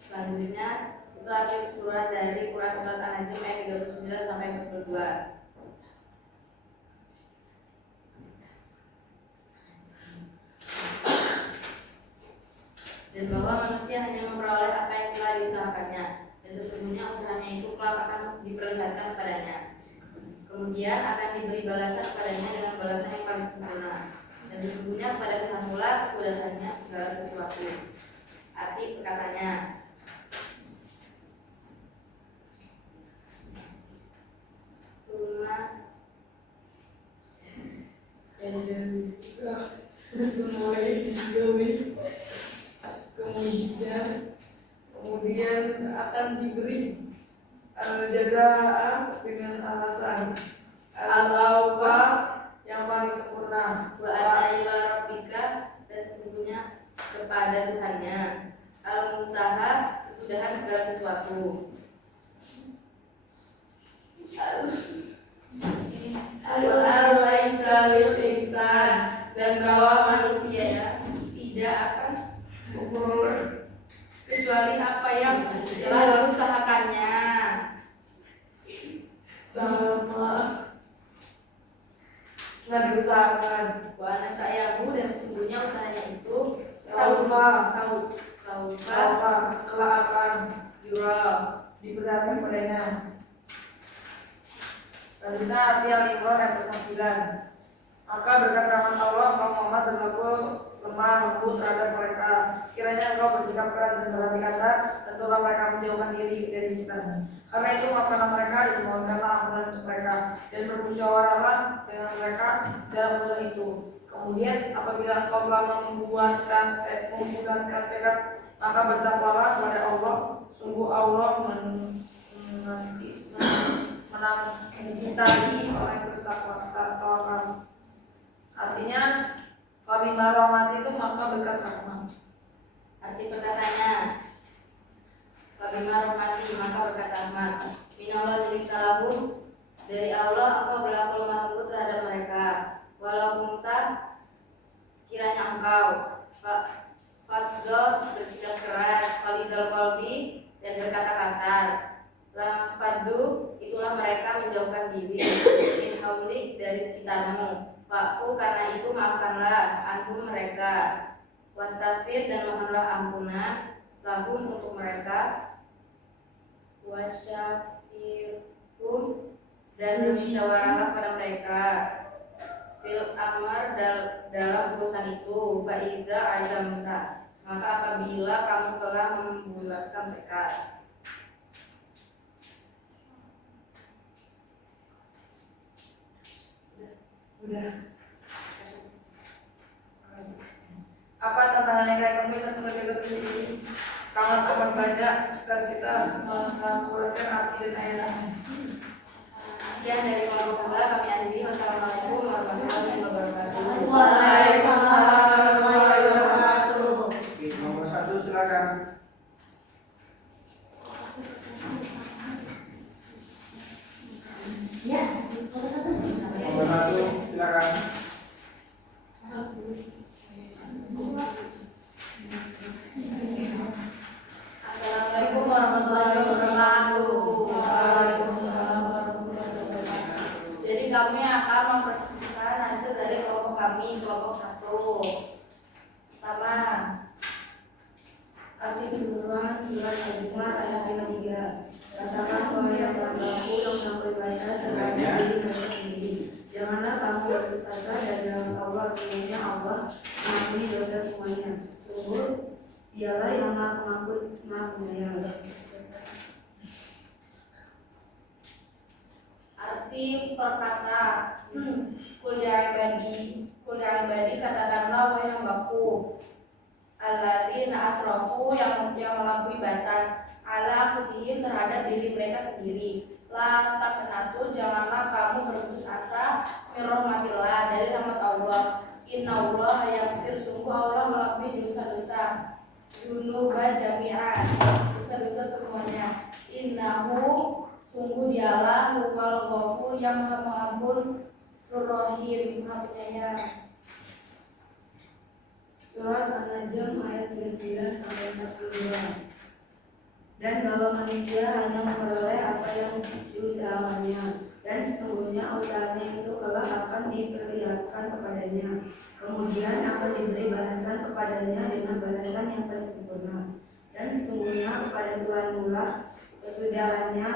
Selanjutnya itu arti keseluruhan dari Quran surat An-Najm ayat 39 sampai 42. Dan bahwa manusia hanya memperoleh apa yang telah diusahakannya, dan sesungguhnya usahanya itu kelak akan diperlihatkan kepadanya. Kemudian akan diberi balasan kepadanya dengan balasan yang paling sempurna. Dan sesungguhnya kepada Tuhan pula kesudahannya segala sesuatu. Arti perkataannya, kemudian akan diberi al-jazaa dengan alasan al-awfa yang paling sempurna. wa anna ila rabbika, dan sesungguhnya kepada Tuhannya, al-muntaha, kesudahan segala sesuatu. Al-laisa lil insan, dan bahwa manusia tidak akan memperoleh kecuali apa yang telah diusahakannya. Sama nggak diusahakan. Wa ana sayahu, dan sesungguhnya usahanya itu Saufa kelak akan jura diperlihatkan padanya. Selanjutnya arti Al-Imran ayat 9. Maka berkat rahmat Allah, engkau Muhammad berlaku lemah lembut terhadap mereka. Sekiranya engkau bersikap keras dan berhati kasar, tentulah mereka menjauhkan diri dari sekitarnya. Karena itu maafkanlah mereka dan mohonkanlah ampunan untuk mereka, dan bermusyawarahlah dengan mereka dalam urusan itu. Kemudian apabila engkau telah membuatkan tekad, maka bertakwalah kepada Allah. Sungguh Allah mencintai orang yang bertakwa. Artinya fabima rahmat itu maka berkat rahmat. Arti perkataannya, fabima rahmati, maka berkat rahmat. Minallah jilik talabum, dari Allah engkau berlaku lemah lembut terhadap mereka. Walau muntah, sekiranya engkau Faddo, bersikap keras, Falidol kolbi, dan berkata kasar. Lam faddu, itulah mereka menjauhkan diri min haulik, dari sekitarmu. Fa'fu karena itu maafkanlah anhum mereka. Wastaghfir dan mohonlah ampunan lahum untuk mereka. Wasyafirhum dan bermusyawarahlah pada mereka fil amr dalam urusan itu. Fa'idza azamta maka apabila kamu telah membulatkan tekad. Udah. Apa tantangan yang kalian temui saat mengerjakan tugas ini? Sangat amat banyak dan kita mengurangi arti dan ayatnya. Sekian dari Warahmatullahi kami akhiri. Wassalamualaikum warahmatullahi wabarakatuh. Waalaikumsalam warahmatullahi wabarakatuh. Oke, nomor 1 silakan. Ya, Nomor 1 silakan. Assalamualaikum warahmatullahi wabarakatuh. Jadi kami akan mempresentasikan hasil dari kelompok kami, kelompok 1. Pertama, Arti keseluruhan surat Al-Zumar ayat 53. Katakan wahai hamba-hambaku yang melampaui batas terhadap diri mereka sendiri. Janganlah kamu berputus asa dari dalam Allah, sesungguhnya Allah mengampuni dosa semuanya. Sungguh Dialah yang Maha Pengampun, Maha Penyayang. arti perkata Kul ya ibadi katakanlah wahai hambaku alladzina asrafu yang melampaui batas ala anfusihim terhadap diri mereka sendiri. La taqnatu janganlah kamu berputus asa min rahmatillah dari rahmat Allah. Innallaha yaghfir sungguh Allah melampaui dosa-dosa dunuba jami'an dosa-dosa semuanya. Innahu sungguh dialah huwal ghafur yang maha pengampun rahim maha penyayang. Surat An-Najm ayat 39 sampai 42. Dan bahwa manusia hanya memperoleh apa yang diusahakannya, dan sesungguhnya usahanya itu kelak akan diperlihatkan kepadanya. Kemudian akan diberi balasan kepadanya dengan balasan yang paling sempurna. Dan sesungguhnya kepada Tuhanmu lah kesudahannya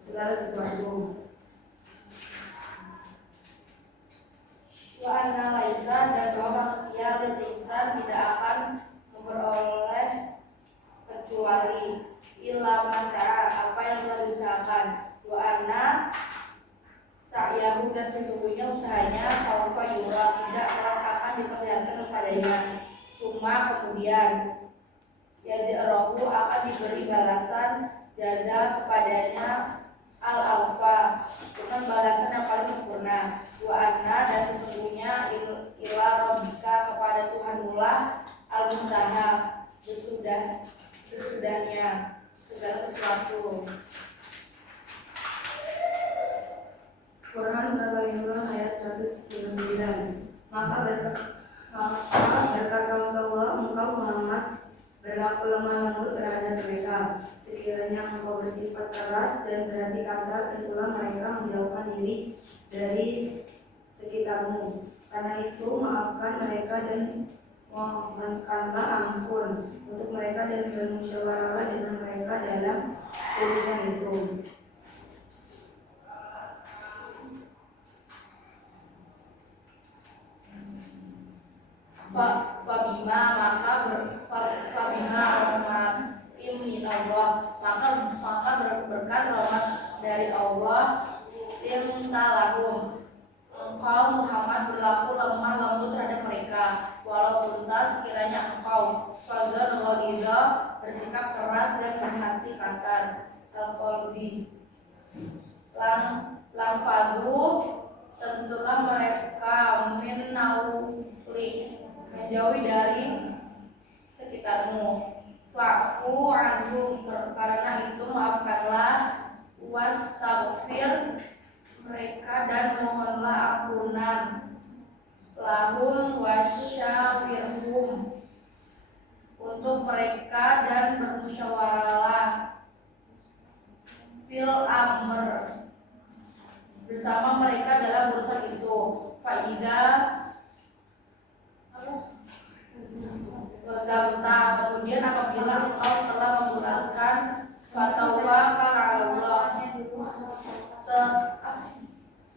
segala sesuatu. Wa anna laisa dan bahwa manusia dan insan tidak akan memperoleh kecuali illa masa'a apa yang telah diusahakan. Wa anna sa'yahu dan sesungguhnya usahanya sawfa yura tidak akan diperlihatkan kepadanya. Cuma kemudian yaj'arahu akan diberi balasan jaza kepadanya al-alfa dengan balasan yang paling sempurna. Wa anna dan sesungguhnya ila rabbika kepada Tuhanmu lah al-muntaha sesudahnya segala sesuatu. Quran Surat Al-Imran ayat 159. Maka berkat rahmat Allah engkau Muhammad berlaku lemah lembut terhadap mereka. Sekiranya engkau bersifat keras dan berhati kasar, tentulah mereka menjauhkan diri dari sekitarmu. Karena itu maafkan mereka dan mohonkanlah ampun untuk mereka dan bermusyawarahlah dengan mereka dalam urusan itu. Fabima rahmatim min Allah maka berkat rahmat dari Allah timtalahum engkau Muhammad berlaku lemah lembut terhadap mereka walaupun sekiranya engkau fadzon ghaliza bersikap keras dan berhati kasar al-qalbi lang fadu tentulah mereka minnauli menjauhi dari sekitarmu. Fa'fu anhum karena itu maafkanlah wastaghfir mereka dan mohonlah ampunan lahum wasyawirhum untuk mereka dan bermusyawarahlah fil amr bersama mereka dalam urusan itu. faida wazamta, kemudian apabila engkau telah membulatkan fatawakal ala Allah,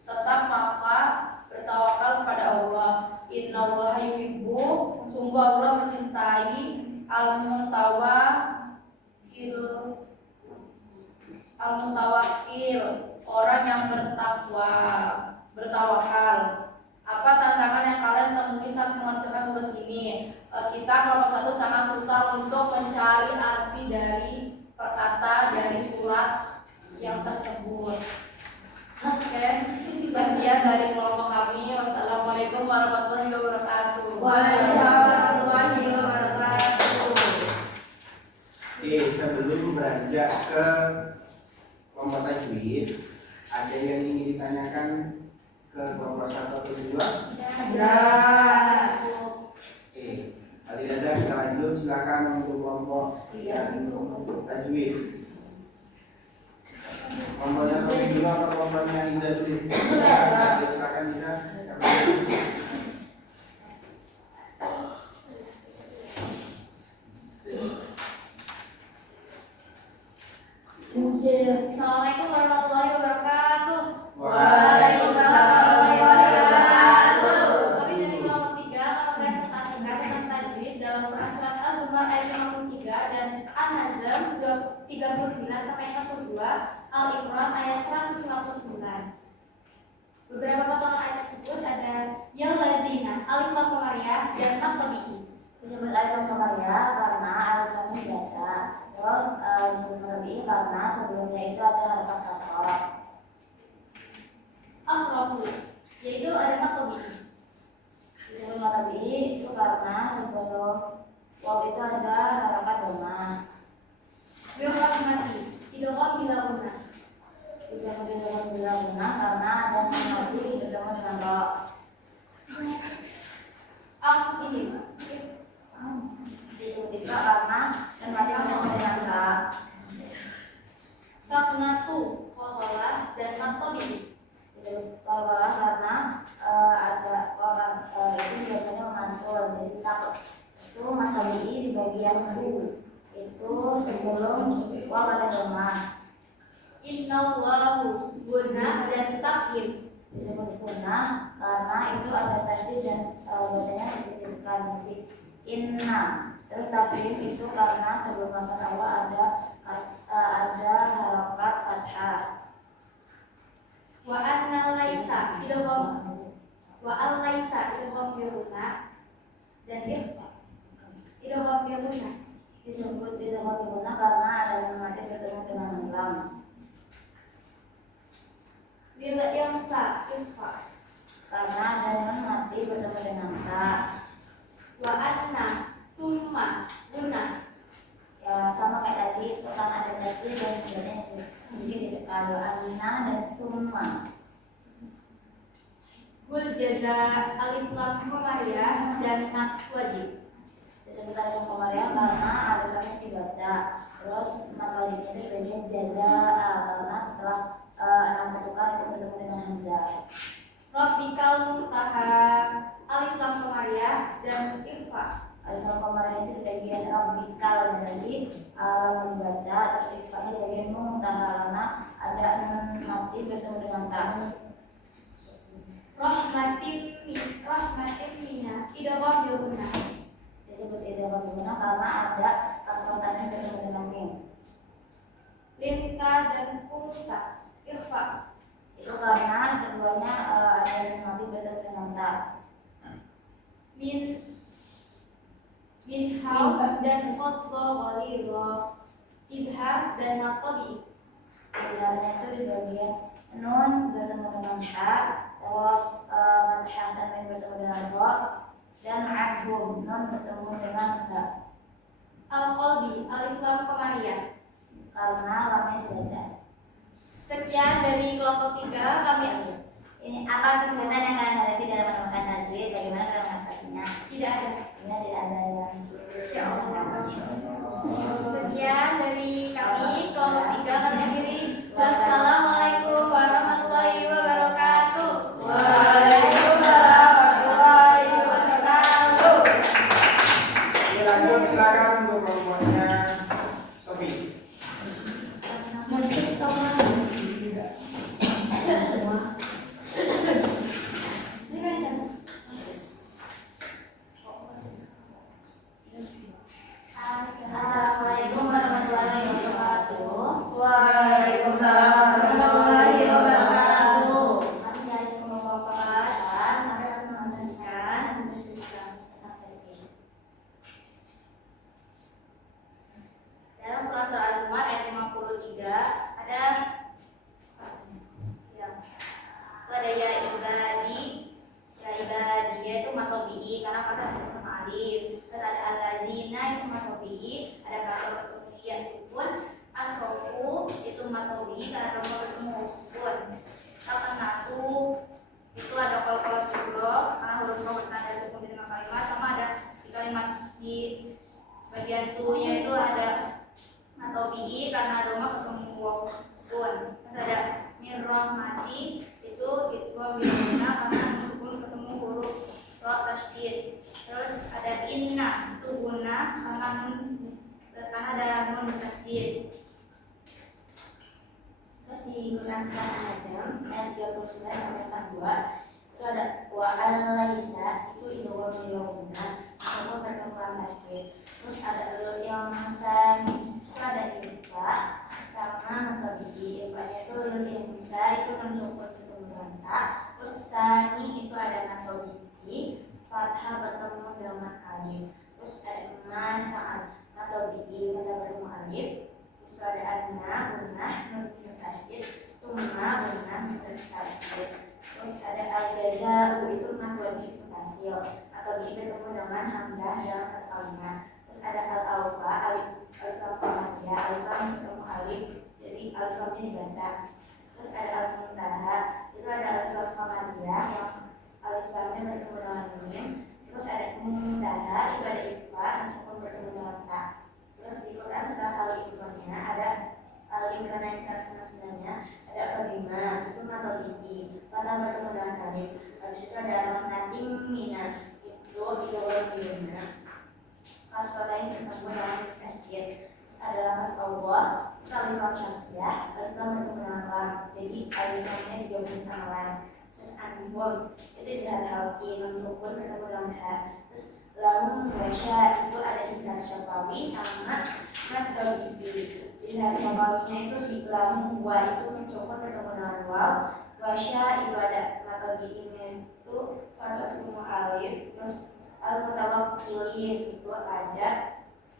tetap maka bertawakal kepada Allah. Innallaha yuhibbu, sungguh Allah mencintai al-mutawakkil, orang yang bertawakal. Apa tantangan yang kalian temui saat mengerjakan tugas ini? Kita kelompok 1 sangat susah untuk mencari arti dari perkata dari surat yang tersebut. Oke, sekian dari kelompok kami. Wassalamualaikum warahmatullahi wabarakatuh. Waalaikumsalam warahmatullahi wabarakatuh. Oke, sebelum beranjak ke kelompok tajwid, ada yang ingin ditanyakan ke kelompok 1 atau 2? Ya. Oke, tadi ada kita lanjut, silakan untuk kelompok yang tajwid. Kelompoknya Robi dulu atau kelompoknya Iza dulu? Silakan Iza. Assalamualaikum warahmatullahi wabarakatuh. Waalaikumsalam warahmatullahi wabarakatuh. Kami dari kelompok 3 akan mempresentasikan tentang tajwid dalam Quran surat Az-Zumar ayat 53 dan An-Najm 39 sampai 42, Al-Imran ayat 159. Beberapa potongan ayat tersebut ada yang lazina, alif lam qamariyah dan lam tabi'i. Disebut alif lam qamariyah karena alif lam dibaca. Terus disebut lam tabi'i karena sebelumnya itu ada harakat kasrah. Asrafu, yaitu ada lam tabi'i. Disebut lam tabi'i itu karena sebelum waw itu ada harakat dhamma. Birrahmati, idgham bila guna. Disebut idgham bila guna karena ada mati bertemu dengan ra. Anfusihim, disebut ifa karena dan mati bertemu dengan ra. Taqnatu, qalqalah dan matabi. Disebut qalqalah karena ada orang itu biasanya memantul, jadi takut itu matabi di bagian u. Itu sebelum waw ada dhamma. Innallahu guna dan tafhim. Disebut guna karena itu ada tasydid dan bacanya dititipkan seperti inna. Terus tafhim itu karena sebelum lafaz awal ada harakat fathah. Wa anna laisa idgham wa al laisa idgham biruna dan idgham biruna. Disebut idgham biruna karena ada mati bertemu dengan lam. Bila yang sa ikhfa karena ada mati bertemu dengan sa. Wa anna summa guna, ya sama kayak tadi itu kan ada tadi dan kemudian sedikit ditekan. Wa anna dan summa. Gul jaza alif lam qamariyah dan mat wajib. Disebut alif lam qamariyah karena alif lamnya dibaca. Terus mat wajibnya itu bagian jazaa karena setelah 6 ketukan itu bertemu dengan hamzah. Rabbikal muntaha alif lam qamariyah dan ikhfa. Alif lam qamariyah itu di bagian rabbikal jadi lam dibaca, terus ikhfa di bagian muntaha karena ada nun mati bertemu dengan ta. Rahmatin mina idgham yurna. Disebut idgham yurna karena ada kasrah tanwin bertemu dengan mim. Linta dan kunta ikhfa. Itu karena keduanya ada yang mati bertemu dengan ta. Min hau dan khassa ghalidha. Izhar dan matabi. Izharnya itu di bagian nun bertemu dengan ha, terus fathah tanwin bertemu dengan ha, dan adhum nun bertemu dengan ha. Al-qalbi alif lam qamariyah karena lamnya dibaca. Sekian dari kelompok 3 kami. Ini apa kesulitan yang kalian hadapi dalam menemukan tajwid? Bagaimana dalam mengatasinya? Tidak ada. Sebenarnya tidak ada yang sekian dari kami kelompok 3 kami akhiri. Wassalamualaikum warahmatullahi wabarakatuh. Waalaikumsalam. Min rahmati itu idgham bil guna karena meskipun ketemu huruf ro tasydid. Terus ada inna itu guna karena ada nun tasydid. Terus di Quran surat An-Najm ayat 39 sampai 42 itu ada wa al-laisa itu idgham bil guna ataupun berkembang tasydid. Terus ada yang sami itu ada ifa sama mutabi'i. Ifanya itu lil insa itu mensukun ketemu dengan sa. Terus sani itu ada mutabi'i fathah bertemu dengan alif. Terus ada ma saat mutabi'i pada bertemu alif. Terus ada anna gunnah nun tasydid tumma gunnah nun tasydid. Terus ada al-jaza'u itu mad wajib mutasil atau bertemu dengan hamzah dalam satu kalimat. Terus ada al-awfa alif lam ya alif lam ketemu alif jadi alif lamnya dibaca. Terus ada al-muntaha itu ada alif lam qamariyah yang alif lamnya bertemu dengan mim. Terus ada muntaha itu ada ikhfa meskipun bertemu dengan ta. Terus di Quran surat Al-Imran ada Al-Imran ayat 109-nya ada al-bima itu matobibi kata bertemu dengan alif. Habis itu ada al-natim mina itu bina kasrotain bertemu dengan tasydid. Terus ada lafaz Allah itu alif lam syamsiyah alif lam bertemu dengan lam jadi alif lamnya digabung sama lam. Terus anhum itu izhar halqi nun sukun bertemu dengan ha. Terus lahum wasya itu ada izhar syafawi sama mad tabi'i. Izhar syafawinya itu di lahum wa itu nun sukun bertemu dengan waw. Wasya itu ada mad tabi'inya itu fathah ketemu alif. Terus al-mutawakkilin itu ada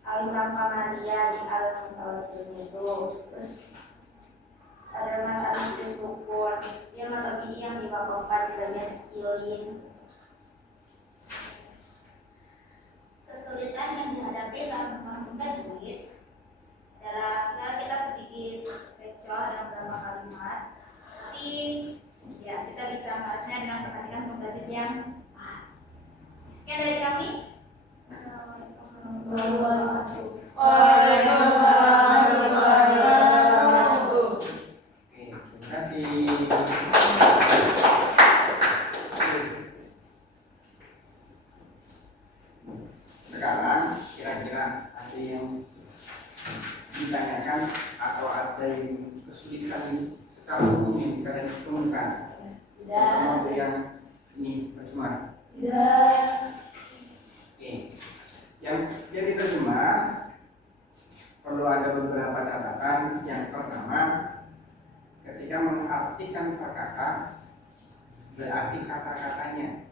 alif lam qamariyah di al-mutawakkilin itu. Terus ada mata alif sukun yang mata ini yang diwakafkan di bagian kilin. Kesulitan yang dihadapi saat menghubungkan duit adalah kita sedikit kecoh dalam beberapa kalimat, tapi ya kita bisa membalasnya dengan perhatikan pembelajaran yang sekian dari kami. Sekarang kira-kira ada yang ditanyakan atau ada yang kesulitan secara umum yang kalian temukan? Terutama yang ini terjemah. Oke. Yang diterjemah perlu ada beberapa catatan. Yang pertama, ketika mengartikan perkata berarti kata-katanya,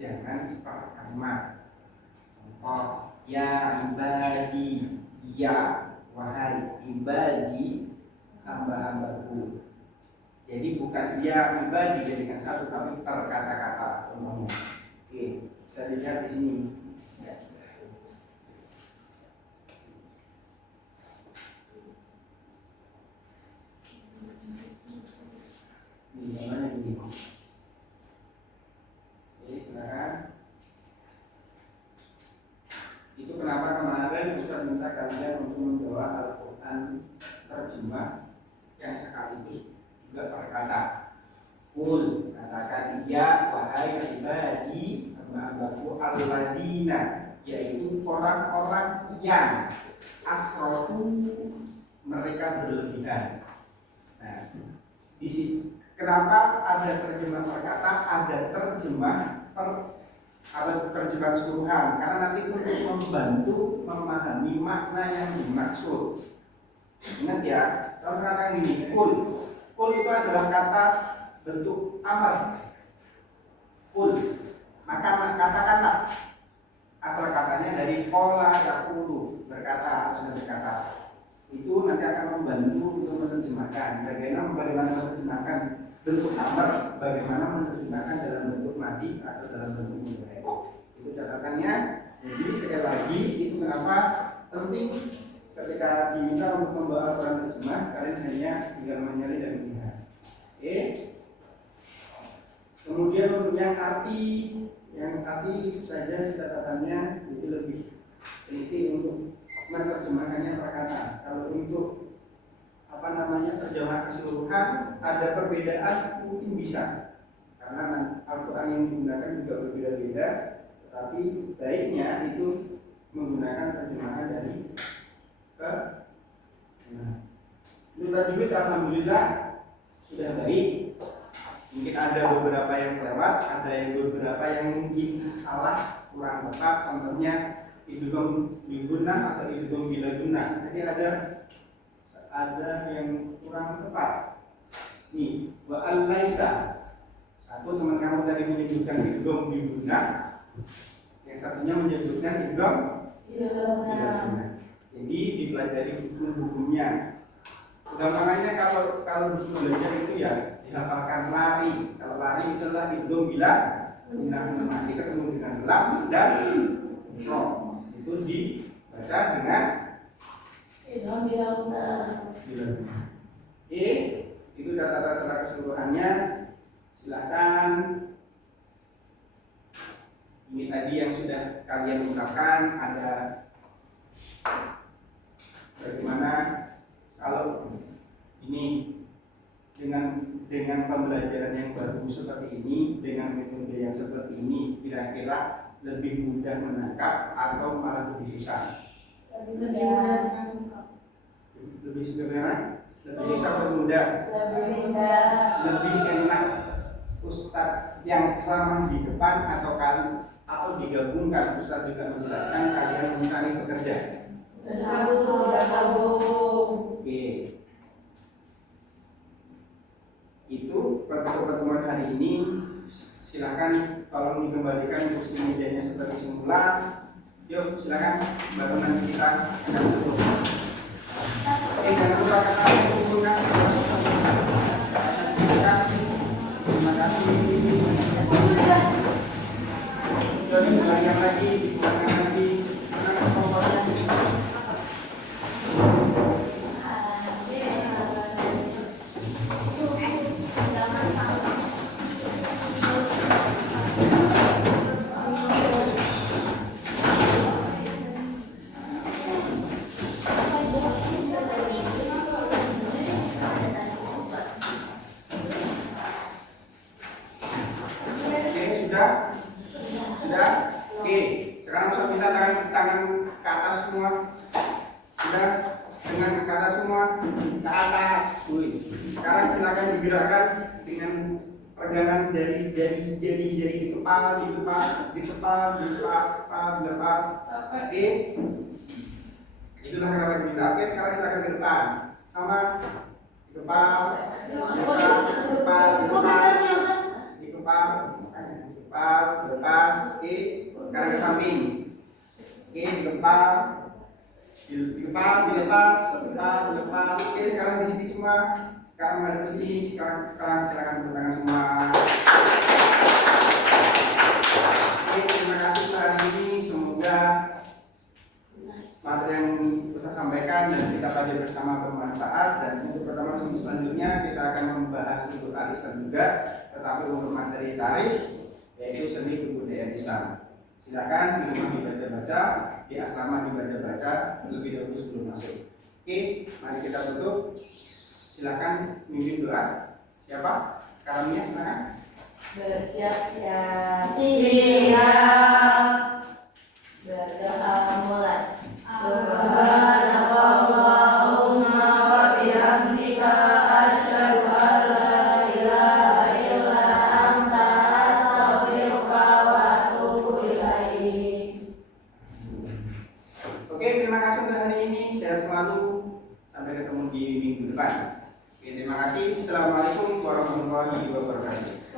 jangan per kalimat. Contoh, ya ibadi, ya wahai ibadi hamba-hambaku. Jadi bukan ya ibadi jadikan satu tapi per kata-kata contohnya. Oke, bisa dilihat di sini. Ini namanya begini. Oke, silakan. Itu kenapa kemarin Ustaz minta kalian untuk membawa Al-Quran terjemah yang sekaligus juga perkata. Kul, katakan ya wahai ibadi hamba-hambaku alladzina, yaitu orang-orang yang asrofu mereka berlebihan. Nah, di sini kenapa ada terjemah perkata, ada terjemah atau terjemah keseluruhan? Karena nanti untuk membantu memahami makna yang dimaksud. Ingat ya, kalau kata gini, kul itu adalah kata bentuk amar. Kul, makanlah, katakanlah. Asal katanya dari kola yaqulu, berkata, sudah berkata. Itu nanti akan membantu untuk menerjemahkan. Bagaimana menerjemahkan bentuk amar, bagaimana menerjemahkan dalam bentuk mati atau dalam bentuk mudhari. Itu catatannya. Jadi sekali lagi itu kenapa penting ketika diminta untuk membawa Al-Quran terjemah, kalian hanya tinggal menyalin dan melihat. Oke. Kemudian untuk yang arti itu saja catatannya itu lebih teliti untuk menerjemahkannya perkata. Kalau untuk terjemahan keseluruhan ada perbedaan mungkin bisa, karena Al-Quran yang digunakan juga berbeda-beda, tetapi baiknya itu menggunakan terjemahan dari menurut tajwid alhamdulillah sudah baik. Mungkin ada beberapa yang kelewat, ada yang beberapa yang mungkin salah, kurang tepat. Contohnya idgham bil gunnah atau idgham bila gunnah. Jadi ada yang kurang tepat. Nih, wa al-laisa. Satu teman kamu tadi menyebutkan idgham bil gunnah, yang satunya menyebutkan idgham bila gunnah. Jadi dipelajari hukum-hukumnya. Gampangannya kalau disuruh belajar itu ya dihafalkan lari. Kalau lari itu adalah idgham bila gunnah, nanti ketemu dengan lam dan ro. Itu dibaca dengan idgham bila gunnah. Itu data secara keseluruhannya. Silahkan. Ini tadi yang sudah kalian ungkapkan, ada bagaimana kalau ini dengan pembelajaran yang baru seperti ini, dengan metode yang seperti ini, kira-kira lebih mudah menangkap atau malah lebih susah? Lebih mudah. Lebih sederhana, lebih susah atau mudah? Lebih mudah. Lebih enak Ustadz yang selama di depan atau digabungkan Ustadz juga menjelaskan kalian mencari pekerja. Oke. Itu pertemuan hari ini. Silakan tolong dikembalikan kursi mejanya seperti semula. Yuk silakan baru nanti kita akan dulu. Jangan lupa kata kumpulkan. Terima kasih. Jadi ulangan lagi. Mana kompornya? Sudah? Oke. Sekarang saya minta tangan ke atas semua. Sudah? Dengan ke atas semua. Ke atas. Sekarang silakan digerakkan dengan pegangan jari di kepala, dilepas. Oke. Itulah kenapa diminta. Oke, sekarang silakan ke depan. Sama di kepala, lepas, oke, sekarang ke samping, oke, dilepas, oke, sekarang di sini semua, sekarang menghadap sini, sekarang silakan tepuk tangan semua. Oke, terima kasih hari ini, semoga materi yang saya sampaikan dan kita pelajari bersama bermanfaat, dan untuk pertemuan selanjutnya kita akan membahas untuk arisan juga, tetapi untuk materi tarikh yaitu seni kebudayaan Islam. Silakan di rumah dibaca-baca, di asrama dibaca-baca lebih dahulu sebelum masuk. Oke, mari kita tutup. Silakan mimpin doa. Siapa? Karamia, silakan. Bersiap-siap. Siap. Berdoa mulai. Subhanallahumma wa bihamdika asyhadu an la ilaha illa anta astaghfiruka wa atubu ilaik. Oke, terima kasih untuk hari ini. Sehat selalu. Sampai ketemu di minggu depan. Oke, terima kasih. Assalamualaikum warahmatullahi wabarakatuh.